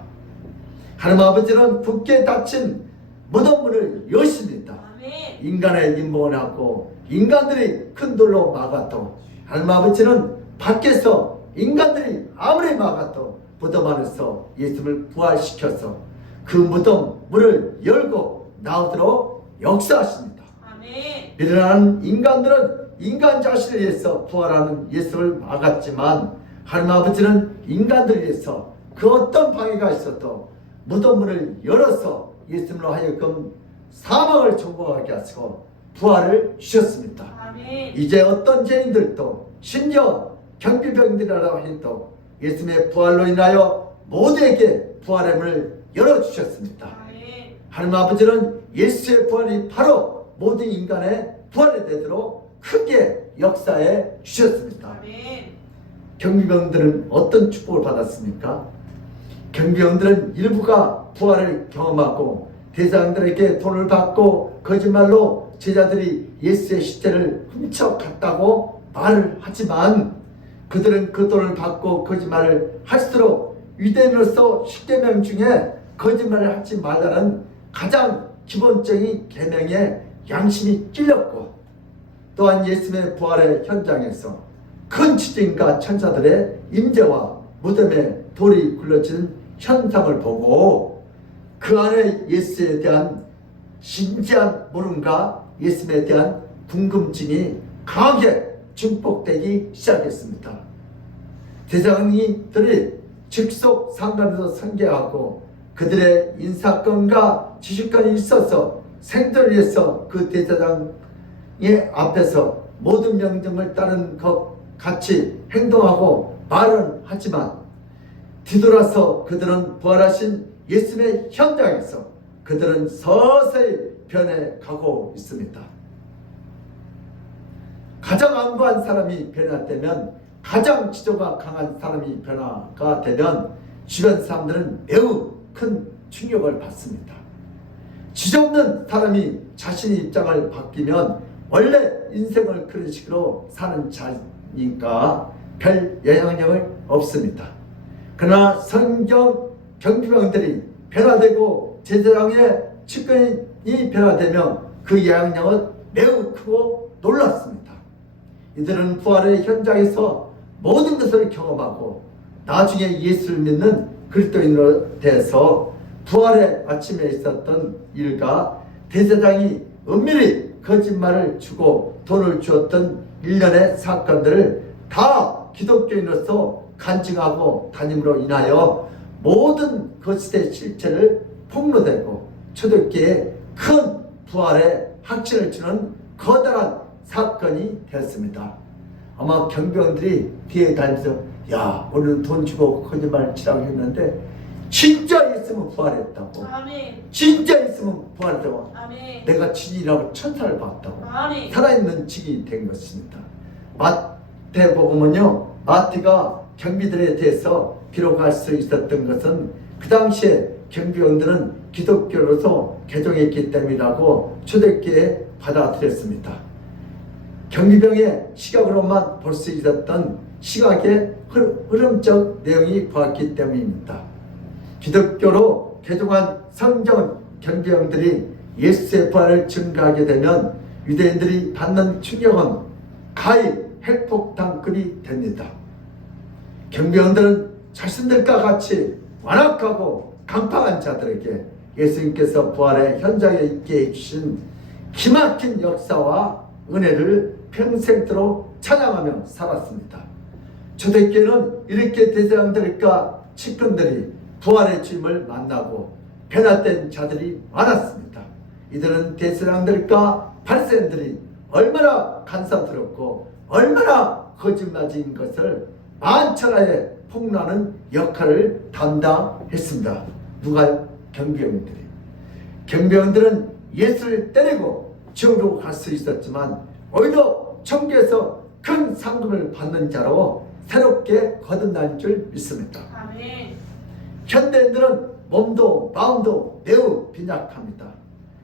하나님 아버지는 굳게 닫힌 무덤문을 여십니다. 아멘. 인간의 인봉을 하고 인간들이 큰 돌로 막아도 하나님 아버지는 밖에서 인간들이 아무리 막아도 무덤 안에서 예수님을 부활시켜서 그 무덤 문을 열고 나오도록 역사하십니다. 아멘. 일어나는 인간들은 인간 자신을 위해서 부활하는 예수를 막았지만 하나님 아버지는 인간들을 위해서 그 어떤 방해가 있어도 무덤 문을 열어서 예수님으로 하여금 사망을 정복하게 하시고 부활을 주셨습니다. 아멘. 이제 어떤 죄인들도 심지어 경비병들이라고 해도 예수님의 부활로 인하여 모두에게 부활의 문을 열어주셨습니다. 아멘. 하나님 아버지는 예수의 부활이 바로 모든 인간의 부활이 되도록 크게 역사해 주셨습니다. 아멘. 경비병들은 어떤 축복을 받았습니까? 경비병들은 일부가 부활을 경험하고 대장들에게 돈을 받고 거짓말로 제자들이 예수의 시체를 훔쳐갔다고 말을 하지만 그들은 그 돈을 받고 거짓말을 할수록 유대인으로서 10계명 중에 거짓말을 하지 말라는 가장 기본적인 계명에 양심이 찔렸고 또한 예수님의 부활의 현장에서 큰 지진과 천사들의 임재와 무덤에 돌이 굴러지는 현상을 보고 그 안에 예수에 대한 진지한 물음과 예수에 대한 궁금증이 강하게 증폭되기 시작했습니다. 대장들이 직속 상관에서 선교하고 그들의 인사권과 지식권이 있어서 생존을 위해서 그 대제사장의 앞에서 모든 명령을 따르는 것 같이 행동하고 말은 하지만 뒤돌아서 그들은 부활하신 예수님의 현장에서 그들은 서서히 변해가고 있습니다. 가장 안부한 사람이 변화되면, 가장 지도가 강한 사람이 변화가 되면 주변 사람들은 매우 큰 충격을 받습니다. 지저없는 사람이 자신의 입장을 바뀌면 원래 인생을 그런 식으로 사는 자니까 별 영향력을 없습니다. 그러나 성경 경비병들이 변화되고 제사장의 측근이 변화되면 그 영향력은 매우 크고 놀랐습니다. 이들은 부활의 현장에서 모든 것을 경험하고 나중에 예수를 믿는 그리스도인으로 돼서 부활의 아침에 있었던 일과 대제사장이 은밀히 거짓말을 주고 돈을 주었던 일련의 사건들을 다 기독교인으로서 간증하고 다님으로 인하여 모든 거짓의 실체를 폭로되고 초대교회에 큰 부활의 확신을 주는 커다란 사건이 되었습니다. 아마 경비원들이 뒤에 다니면서 야 오늘은 돈 주고 거짓말 치라고 했는데 진짜 있으면 부활했다고. 아멘. 진짜 있으면 부활했다고. 아멘. 내가 진이라고 천사를 봤다고. 아멘. 살아있는 증이 된 것입니다. 마태복음은요, 마태가 경비들에 대해서 기록할 수 있었던 것은 그 당시에 경비원들은 기독교로서 개종했기 때문이라고 초대교회에 받아들였습니다. 경비병의 시각으로만 볼 수 있었던 시각의 흐름적 내용이 보았기 때문입니다. 기독교로 개종한 성경 경비병들이 예수의 부활을 증거하게 되면 유대인들이 받는 충격은 가히 핵폭탄급이 됩니다. 경비병들은 자신들과 같이 완악하고 강팍한 자들에게 예수님께서 부활의 현장에 있게 해주신 기막힌 역사와 은혜를 평생토록 찬양하며 살았습니다. 초대교회는 이렇게 대제사장들과 측근들이 부활의 주님을 만나고 변화된 자들이 많았습니다. 이들은 대제사장들과 바리새인들이 얼마나 간사스럽고 얼마나 거짓말인 것을 만천하에 폭로하는 역할을 담당했습니다. 누가? 경비병들이. 경비병들은 예수를 때리고 지옥으로 갈 수 있었지만 오히려 천국에서 큰 상급을 받는 자로 새롭게 거듭날 줄 믿습니다. 아멘. 현대인들은 몸도 마음도 매우 빈약합니다.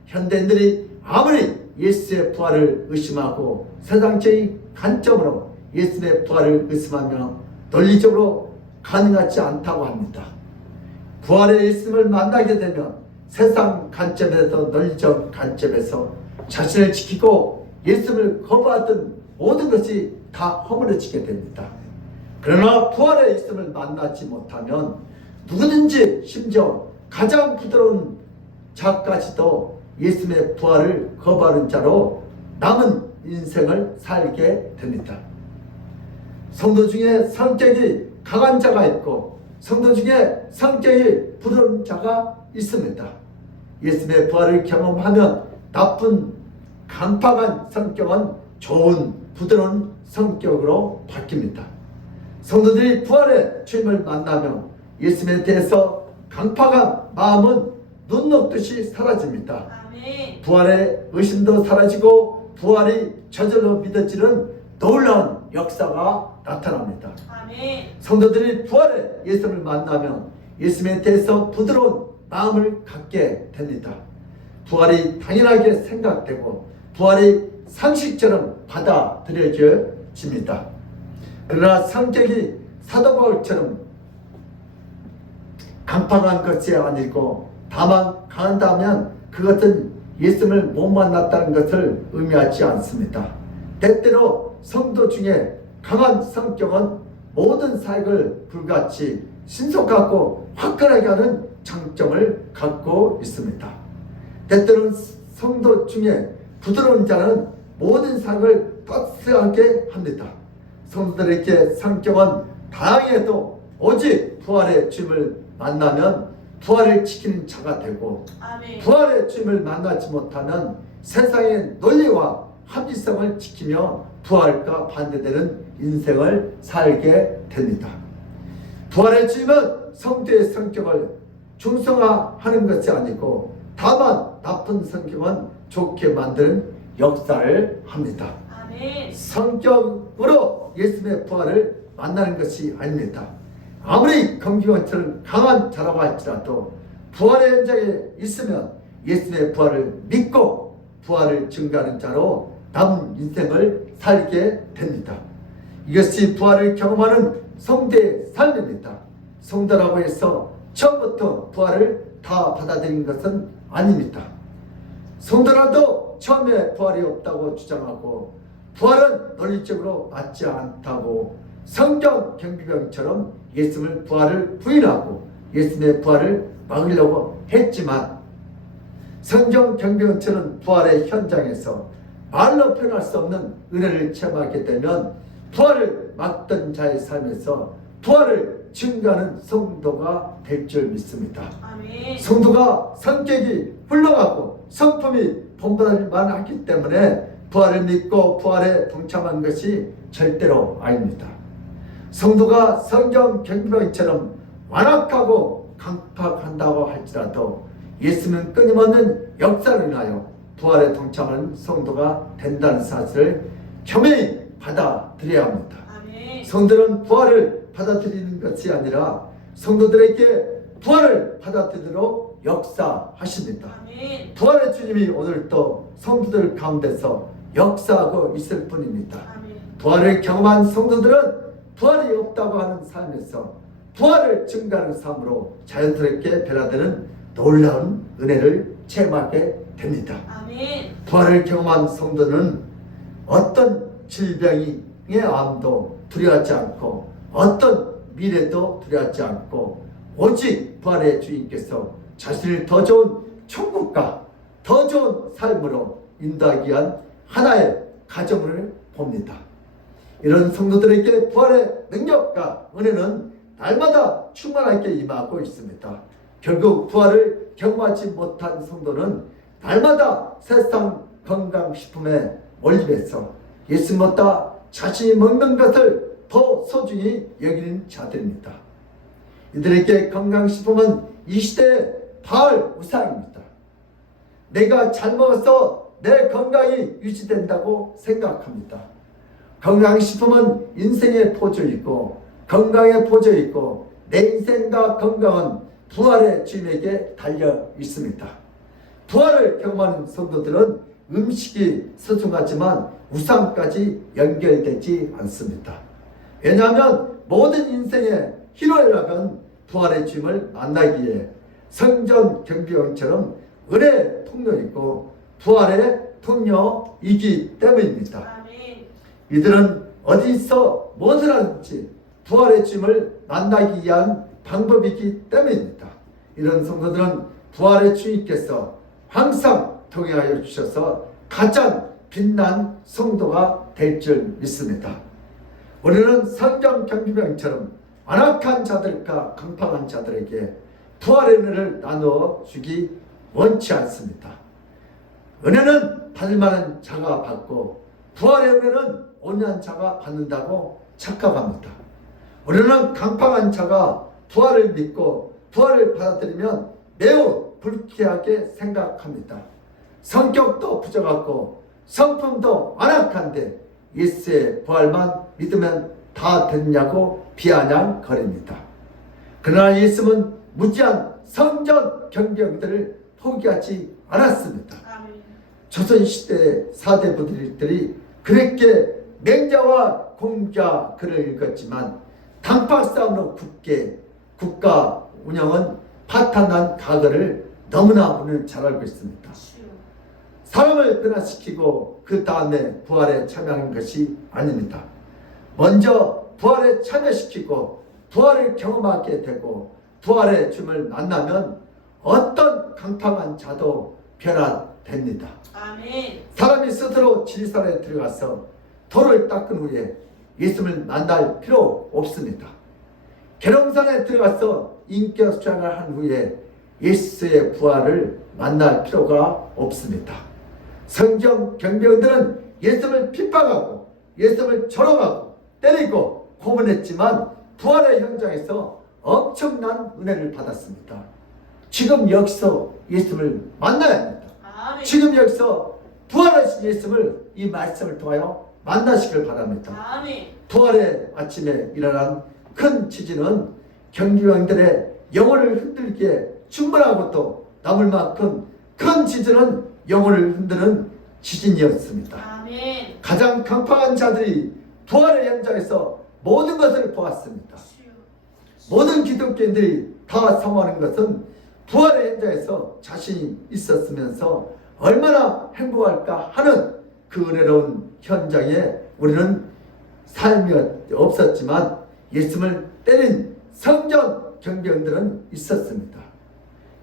현대인들이 아무리 예수의 부활을 의심하고 세상적인 관점으로 예수의 부활을 의심하며 논리적으로 가능하지 않다고 합니다. 부활의 예수님을 만나게 되면 세상 관점에서 논리적 관점에서 자신을 지키고 예수님을 거부하던 모든 것이 다 허물어지게 됩니다. 그러나 부활의 예수님을 만나지 못하면 누구든지 심지어 가장 부드러운 자까지도 예수님의 부활을 거부하는 자로 남은 인생을 살게 됩니다. 성도 중에 성격이 강한 자가 있고 성도 중에 성격이 부드러운 자가 있습니다. 예수님의 부활을 경험하면 나쁜 강팍한 성격은 좋은 부드러운 성격으로 바뀝니다. 성도들이 부활의 주님을 만나면 예수님에 대해서 강팍한 마음은 눈 녹듯이 사라집니다. 아멘. 부활의 의심도 사라지고 부활이 저절로 믿어지는 놀라운 역사가 나타납니다. 아멘. 성도들이 부활의 예수님을 만나면 예수님에 대해서 부드러운 마음을 갖게 됩니다. 부활이 당연하게 생각되고 부활이 상식처럼 받아들여집니다. 그러나 성격이 사도 바울처럼 강팍한 것이 아니고 다만 강한다면 그것은 예수를 못 만났다는 것을 의미하지 않습니다. 때때로 성도 중에 강한 성격은 모든 사역을 불같이 신속하고 화끈하게 하는 장점을 갖고 있습니다. 때때로는 성도 중에 부드러운 자는 모든 사역을 따스하게 합니다. 성도들에게 성격은 다양해도 오직 부활의 주님을 만나면 부활을 지키는 자가 되고 아멘. 부활의 주님을 만나지 못하면 세상의 논리와 합리성을 지키며 부활과 반대되는 인생을 살게 됩니다. 부활의 주님은 성도의 성격을 중성화하는 것이 아니고 다만 나쁜 성격은 좋게 만드는 역사를 합니다. 아멘. 성격으로 예수님의 부활을 만나는 것이 아닙니다. 아무리 검기원처럼 강한 자라고 할지라도 부활의 현장에 있으면 예수님의 부활을 믿고 부활을 증거하는 자로 남은 인생을 살게 됩니다. 이것이 부활을 경험하는 성도의 삶입니다. 성도라고 해서 처음부터 부활을 다 받아들인 것은 아닙니다. 성도라도 처음에 부활이 없다고 주장하고 부활은 논리적으로 맞지 않다고 성경 경비병처럼 예수님의 부활을 부인하고 예수님의 부활을 막으려고 했지만 성경 경비병처럼 부활의 현장에서 말로 표현할 수 없는 은혜를 체험하게 되면 부활을 막던 자의 삶에서 부활을 증거하는 성도가 될 줄 믿습니다. 아멘. 성도가 성격이 훌륭하고 성품이 본받을만 하기 때문에 부활을 믿고 부활에 동참한 것이 절대로 아닙니다. 성도가 성경 경비병처럼 완악하고 강팍한다고 할지라도 예수는 끊임없는 역사를 인하여 부활에 동참하는 성도가 된다는 사실을 겸허히 받아들여야 합니다. 아멘. 성도는 부활을 받아들이는 것이 아니라 성도들에게 부활을 받아들이도록 역사하십니다. 아멘. 부활의 주님이 오늘도 성도들 가운데서 역사하고 있을 뿐입니다. 아멘. 부활을 경험한 성도들은 부활이 없다고 하는 삶에서 부활을 증가하는 삶으로 자연스럽게 변화되는 놀라운 은혜를 체험하게 됩니다. 아멘. 부활을 경험한 성도는 어떤 질병의 암도 두려워하지 않고 어떤 미래도 두려워하지 않고 오직 부활의 주님께서 자신을 더 좋은 천국과 더 좋은 삶으로 인도하기 위한 하나의 가정을 봅니다. 이런 성도들에게 부활의 능력과 은혜는 날마다 충만하게 임하고 있습니다. 결국 부활을 경험하지 못한 성도는 날마다 세상 건강식품에 몰입해서 예수님보다 자신이 먹는 것을 더 소중히 여기는 자들입니다. 이들에게 건강식품은 이 시대의 바알 우상입니다. 내가 잘 먹어서 내 건강이 유지된다고 생각합니다. 건강식품은 인생의 보조이고 건강의 보조이고 내 인생과 건강은 부활의 주님에게 달려 있습니다. 부활을 경험하는 성도들은 음식이 소중하지만 우상까지 연결되지 않습니다. 왜냐하면 모든 인생의 희로애락은 부활의 주님을 만나기 위해 성전 경비원처럼 은혜의 통로이고 부활의 통로이기 때문입니다. 아멘. 이들은 어디서 무엇을 하든지 부활의 주님을 만나기 위한 방법이기 때문입니다. 이런 성도들은 부활의 주님께서 항상 동행하여 주셔서 가장 빛난 성도가 될 줄 믿습니다. 우리는 성경 경비병처럼 완악한 자들과 강팍한 자들에게 부활의 은혜를 나누어 주기 원치 않습니다. 은혜는 받을 만한 자가 받고 부활의 은혜는 온유한 자가 받는다고 착각합니다. 우리는 강팍한 자가 부활을 믿고 부활을 받아들이면 매우 불쾌하게 생각합니다. 성격도 부족하고 성품도 완악한데 예수의 부활만 믿으면 다 됐냐고 비아냥거립니다. 그러나 예수는 무지한 성전 경비병들을 포기하지 않았습니다. 아멘. 조선시대 4대 부들들이 그렇게 맹자와 공자 글을 읽었지만 당파 싸움으로 굳게 국가 운영은 파탄난 과거를 너무나 우리는 잘 알고 있습니다. 주여. 사람을 변화시키고 그 다음에 부활에 참여하는 것이 아닙니다. 먼저 부활에 참여시키고 부활을 경험하게 되고 부활의 주님을 만나면 어떤 강팍한 자도 변화됩니다. 아멘. 사람이 스스로 지리산에 들어가서 돌을 닦은 후에 예수님을 만날 필요 없습니다. 계룡산에 들어가서 인격 수양을 한 후에 예수의 부활을 만날 필요가 없습니다. 성경 경배원들은 예수님을 핍박하고 예수님을 조롱하고 때리고 고문했지만 부활의 현장에서 엄청난 은혜를 받았습니다. 지금 여기서 예수님을 만나야 합니다. 아멘. 지금 여기서 부활하신 예수님을 이 말씀을 통하여 만나시길 바랍니다. 아멘. 부활의 아침에 일어난 큰 지진은 경비병들의 영혼을 흔들기에 충분하고 또 남을 만큼 큰 지진은 영혼을 흔드는 지진이었습니다. 아멘. 가장 강팍한 자들이 부활의 현장에서 모든 것을 보았습니다. 주여. 모든 기독교인들이 다 사모하는 것은 부활의 현장에서 자신이 있었으면서 얼마나 행복할까 하는 그 은혜로운 현장에 우리는 삶이 없었지만 예수님을 때린 성전 경비원들은 있었습니다.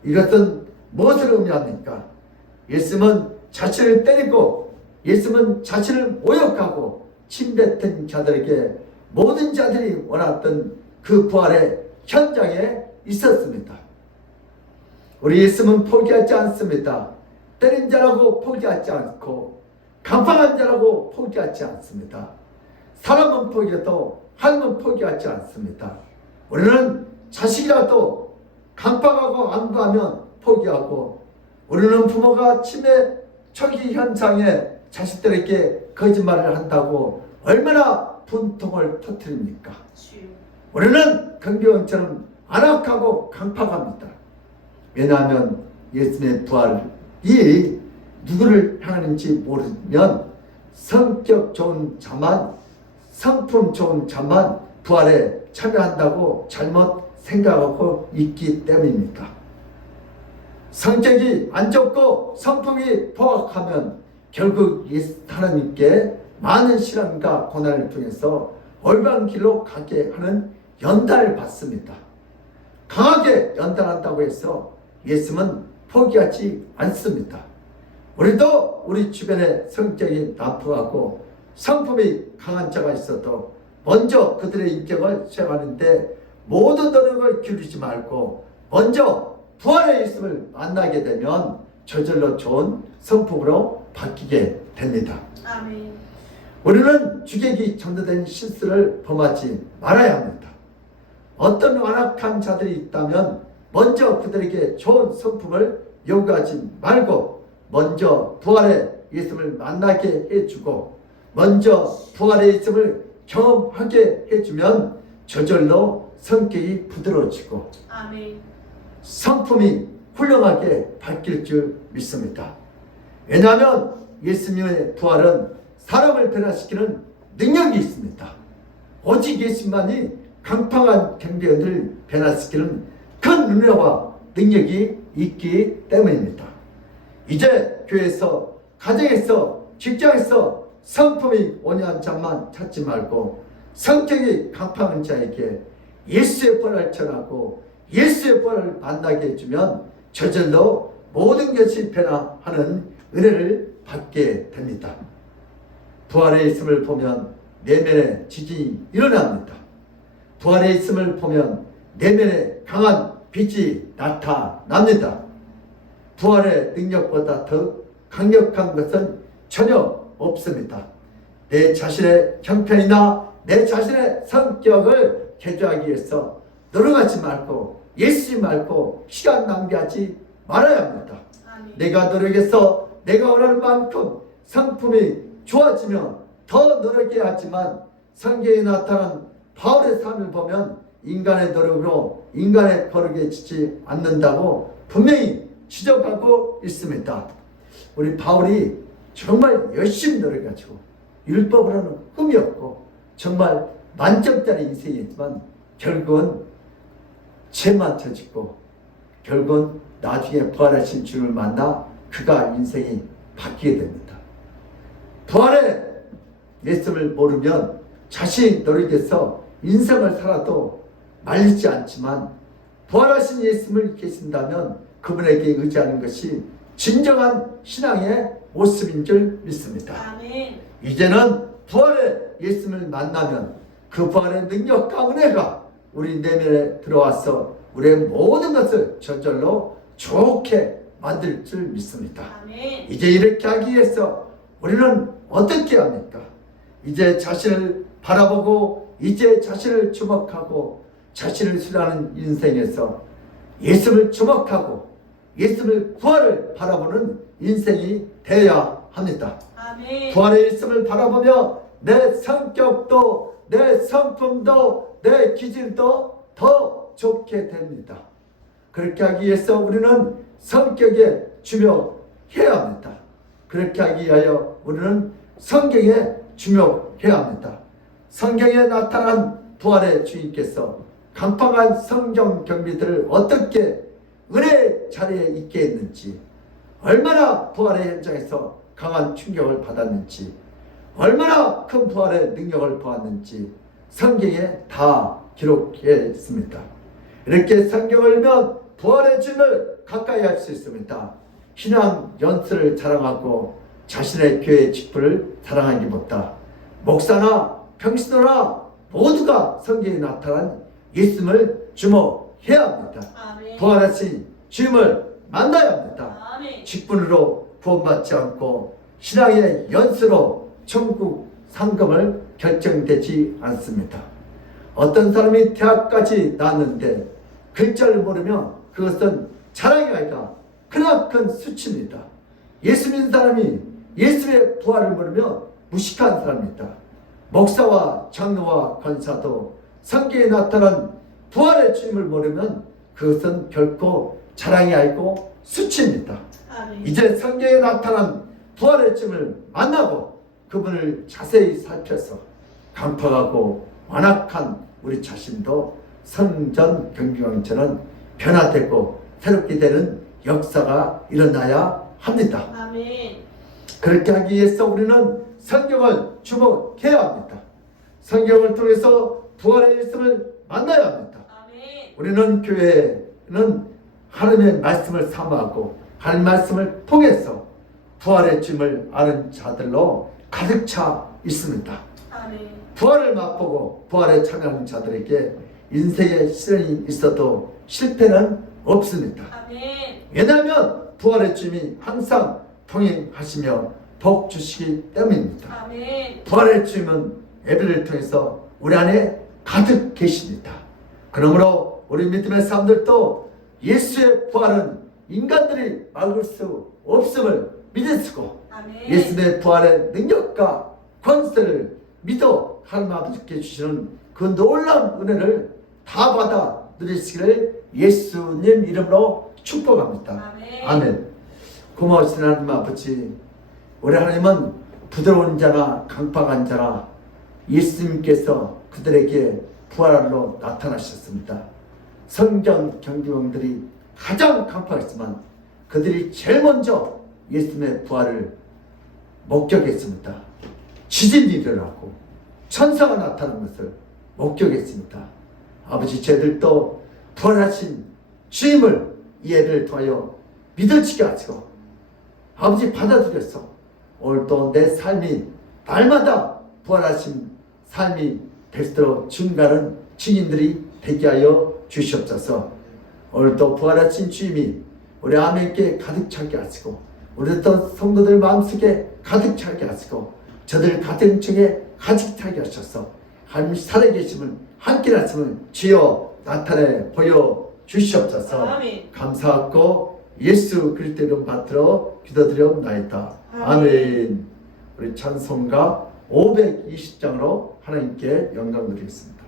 이것은 무엇을 의미합니까? 예수님은 자신을 때리고 예수님은 자신을 모욕하고 침뱉은 자들에게 모든 자들이 원했던 그 부활의 현장에 있었습니다. 우리 예수님은 포기하지 않습니다. 때린 자라고 포기하지 않고 강팍한 자라고 포기하지 않습니다. 사람은 포기해도 하나님은 포기하지 않습니다. 우리는 자식이라도 강팍하고 안구하면 포기하고 우리는 부모가 치매 초기 현상에 자식들에게 거짓말을 한다고 얼마나 분통을 터뜨립니까? 주여. 우리는 경비원처럼 안악하고 강팍합니다. 왜냐하면 예수님의 부활이 누구를 향하는지 모르면 성격 좋은 자만, 성품 좋은 자만 부활에 참여한다고 잘못 생각하고 있기 때문입니다. 성격이 안 좋고 성품이 포악하면 결국 하나님께 많은 시련과 고난을 통해서 올바른 길로 가게 하는 연단을 받습니다. 강하게 연단한다고 해서 예수님은 포기하지 않습니다. 우리도 우리 주변에 성격이 나쁘고 성품이 강한 자가 있어도 먼저 그들의 인격을 세워가는데 모든 노력을 기울이지 말고 먼저 부활의 예수님을 만나게 되면 저절로 좋은 성품으로 바뀌게 됩니다. 아멘. 우리는 주객이 전도된 실수를 범하지 말아야 합니다. 어떤 완악한 자들이 있다면 먼저 그들에게 좋은 성품을 요구하지 말고 먼저 부활의 예수님을 만나게 해주고 먼저 부활의 예수님을 경험하게 해주면 저절로 성격이 부드러워지고 아멘. 성품이 훌륭하게 바뀔 줄 믿습니다. 왜냐하면 예수님의 부활은 사람을 변화시키는 능력이 있습니다. 오직 예수님만이 강팍한 경비원들을 변화시키는 큰 은혜와 능력이 있기 때문입니다. 이제 교회에서, 가정에서, 직장에서 성품이 온유한 자만 찾지 말고 성격이 강팍한 자에게 예수의 부활을 전하고 예수의 부활을 만나게 해주면 저절로 모든 것이 변화하는 은혜를 받게 됩니다. 부활의 있음을 보면 내면에 지진이 일어납니다. 부활의 있음을 보면 내면에 강한 빛이 나타납니다. 부활의 능력보다 더 강력한 것은 전혀 없습니다. 내 자신의 형편이나 내 자신의 성격을 개조하기 위해서 노력하지 말고 예수님 말고 시간 낭비하지 말아야 합니다. 아멘. 내가 노력해서 내가 원하는 만큼 성품이 좋아지면 더 노력해야 하지만 성경에 나타난 바울의 삶을 보면 인간의 노력으로 인간의 거룩에 지지 않는다고 분명히 지적하고 있습니다. 우리 바울이 정말 열심히 노력해가지고 율법을 하는 흠이 없고 정말 만점짜리 인생이었지만 결국은 죄만 저짓고 결국은 나중에 부활하신 주를 만나 그가 인생이 바뀌게 됩니다. 부활의 예수를 모르면 자신이 노력해서 인생을 살아도 말리지 않지만 부활하신 예수를 계신다면 그분에게 의지하는 것이 진정한 신앙의 모습인 줄 믿습니다. 아멘. 이제는 부활의 예수를 만나면 그 부활의 능력과 은혜가 우리 내면에 들어와서 우리의 모든 것을 저절로 좋게 만들 줄 믿습니다. 아멘. 이제 이렇게 하기 위해서 우리는 어떻게 합니까? 이제 자신을 바라보고 이제 자신을 주목하고 자신을 수련하는 인생에서 예수를 주목하고 예수를 부활을 바라보는 인생이 되어야 합니다. 아멘. 부활의 예수를 바라보며 내 성격도 내 성품도 내 기질도 더 좋게 됩니다. 그렇게 하기 위해서 우리는 성격에 주목해야 합니다. 그렇게 하기 위하여 우리는 성경에 주목해야 합니다. 성경에 나타난 부활의 주님께서 강팍한 성경 경비들을 어떻게 은혜 자리에 있게 했는지, 얼마나 부활의 현장에서 강한 충격을 받았는지, 얼마나 큰 부활의 능력을 보았는지 성경에 다 기록했습니다. 이렇게 성경을 읽으면 부활의 주님을 가까이 할 수 있습니다. 신앙 연수를 자랑하고 자신의 교회 직분을 자랑하기보다 목사나 평신도나 모두가 성경에 나타난 예수님을 주목해야 합니다. 아멘. 부활하신 주님을 만나야 합니다. 아멘. 직분으로 구원받지 않고 신앙의 연수로 천국 상금을 결정되지 않습니다. 어떤 사람이 대학까지 나왔는데 글자를 모르면 그것은 자랑이 아니라 크나큰 수치입니다. 예수 믿는 사람이 예수의 부활을 모르면 무식한 사람입니다. 목사와 장로와 권사도 성경에 나타난 부활의 주님을 모르면 그것은 결코 자랑이 아니고 수치입니다. 아멘. 이제 성경에 나타난 부활의 주님을 만나고 그분을 자세히 살펴서 강팍하고 완악한 우리 자신도 성전 경비왕처럼 변화되고 새롭게 되는 역사가 일어나야 합니다. 아멘. 그렇게 하기 위해서 우리는 성경을 주목해야 합니다. 성경을 통해서 부활의 예수를 만나야 합니다. 아멘. 우리는 교회는 하나님의 말씀을 사모하고 하나님의 말씀을 통해서 부활의 주님을 아는 자들로 가득 차 있습니다. 아멘. 부활을 맛보고 부활에 참여하는 자들에게 인생의 시련이 있어도 실패는 없습니다. 아멘. 왜냐하면 부활의 주님이 항상 통행하시며 복 주시기 때문입니다. 아멘. 부활의 주님은 예배를 통해서 우리 안에 가득 계십니다. 그러므로 우리 믿음의 사람들도 예수의 부활은 인간들이 막을 수 없음을 믿으시고 아멘. 예수의 부활의 능력과 권세를 믿어 하나님 아버지께 주시는 그 놀라운 은혜를 다 받아 누리시기를 예수님 이름으로 축복합니다. 아멘. 아멘. 고마우신 하나님 아버지, 우리 하나님은 부드러운 자나 강팍한 자나 예수님께서 그들에게 부활로 나타나셨습니다. 성경 경비원들이 가장 강팍했지만 그들이 제일 먼저 예수님의 부활을 목격했습니다. 지진이 일어나고 천사가 나타나는 것을 목격했습니다. 아버지, 저희들도 부활하신 주님을 이 예배를 통하여 믿어지게 하시고 아버지 받아들여서 오늘도 내 삶이 날마다 부활하신 삶이 될 수 있도록 증가하는 증인들이 되게 하여 주시옵소서. 오늘도 부활하신 주님이 우리 아멘께 가득 차게 하시고 우리 또 성도들 마음속에 가득 차게 하시고 저들 가정층에 가득 차게 하셔서 하나님 살아계심을 함께 하시면 주여 나타내 보여 주시옵소서. 아멘. 감사하고 예수 그리스도 이름 받들어 기도드리옵나이다. 아멘. 우리 찬송가 520장으로 하나님께 영광 드리겠습니다.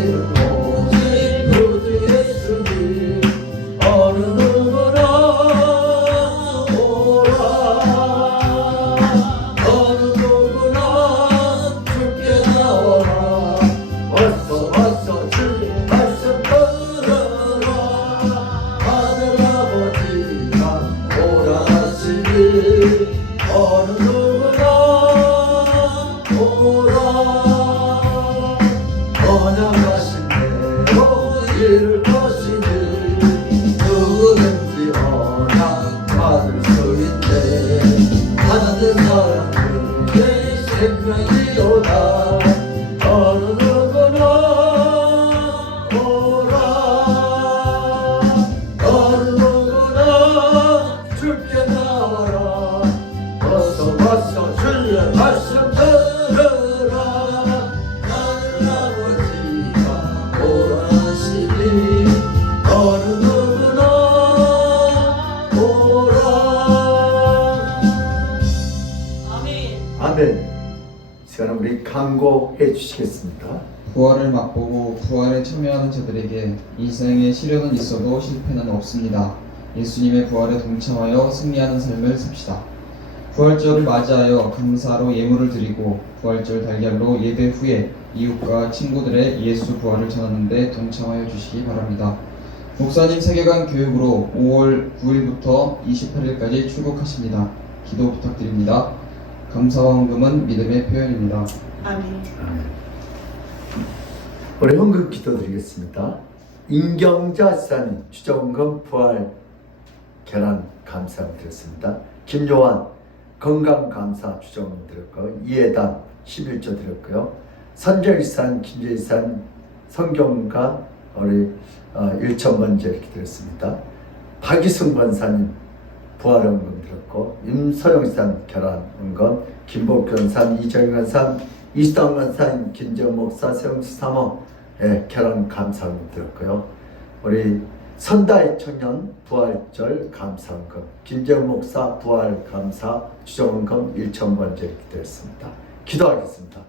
오직 구주 예수님 어느 누구나 오라 어느 누구나 주께 나와라 어서 주님 말씀 들으라 하늘아버지가 오라 하시니 어느 누구나 오라 번영하신 대로 이룰 것이니 누구든지 언약 받을 수 있네 하나님 사람들의 생명이로다 어느 누구나 오라 어느 누구나 주께 나와라 어서 주의 말씀 들으라 하늘 아버지가 오라시니 어느 누구나 오라 아멘. 아멘. 시간은 우리 강고해 주시겠습니다. 부활을 맛보고 부활에 참여하는 자들에게 인생에 시련은 있어도 실패는 없습니다. 예수님의 부활에 동참하여 승리하는 삶을 삽시다. 부활절을 맞이하여 감사로 예물을 드리고 부활절 달걀로 예배 후에 이웃과 친구들의 예수 부활을 전하는 데 동참하여 주시기 바랍니다. 목사님 세계관 교육으로 5월 9일부터 28일까지 출국하십니다. 기도 부탁드립니다. 감사와 헌금은 믿음의 표현입니다. 아멘. 우리 헌금 기도드리겠습니다. 인경자 지사님 주정금 부활 계란 감사함 드렸습니다. 김요한 건강감사 주정금 드렸고 이해단 11조 드렸고요. 선정이산 김재이산 성경가 우리 1,000번째 이렇게 드렸습니다. 박이승 권사님 부활헌금 드렸고 임서영산 결혼헌금 김복견산 이정현산 이수당원산 김재원 목사 세영수 사모 결혼 감사헌금 드렸고요. 우리 선다의 청년 부활절 감사헌금 김재원 목사 부활 감사 주정헌금 1,000번째 이렇게 드렸습니다. 기도하겠습니다.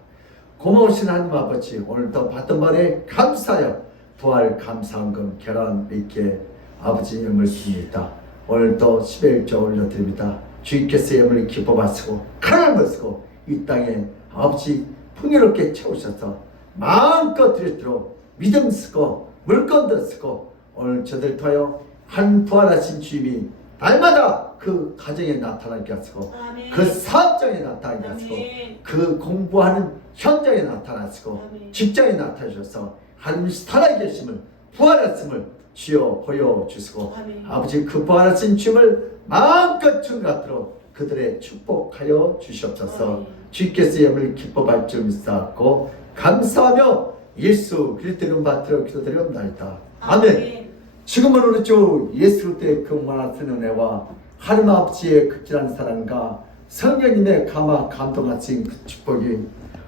고마우신 하나님 아버지 오늘도 받은 바에 감사하여 부활 감사헌금 결혼 이렇게 아버지 예물 씁니다. 오늘도 11조 올려드립니다. 주님께서 예물을 기뻐 받으시고 칼을 쓰고 이 땅에 아버지 풍요롭게 채우셔서 마음껏 드리도록 믿음 쓰고 물건도 쓰고 오늘 저들 통하여 한 부활하신 주님이 날마다 그 가정에 나타나게 하시고 아멘. 그 사업장에 나타나게 하시고 아멘. 그 공부하는 현장에 나타나시고 아멘. 직장에 나타나셔서 하나님 살아계심을 부활하심을 주여 보여주시고 아멘. 아버지 그 부활하신 주님을 마음껏 증거하도록 그들의 축복하여 주시옵소서. 아멘. 주께서 예물을 기뻐 받을 줄 믿사옵고 감사하며 예수 그리스도 이름 받들어 기도드리옵나이다. 아멘. 지금은 우리 주 예수 그리스도의 충만하신 은혜와 하나님 아버지의 극진한 사랑과 성령님의 감화 감동하신 그 축복이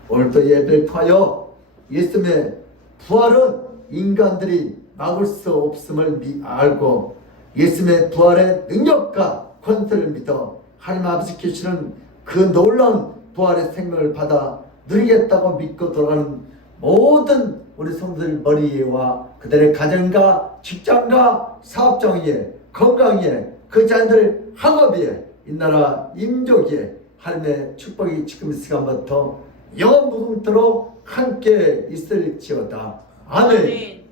오늘도 예배를 통하여 예수님의 부활은 인간들이 막을 수 없음을 알고 예수님의 부활의 능력과 권세를 믿어 하나님 아버지께 주시는 그 놀라운 부활의 생명을 받아 누리겠다고 믿고 돌아가는 모든 우리 성도들 머리 위와 그들의 가정과 직장과 사업장 위에 건강 위에 그 자녀들 학업 위에 이 나라 임종 위에 하나님의 축복이 지금 이 시간부터 영원 무궁토록 함께 있을지어다. 아멘.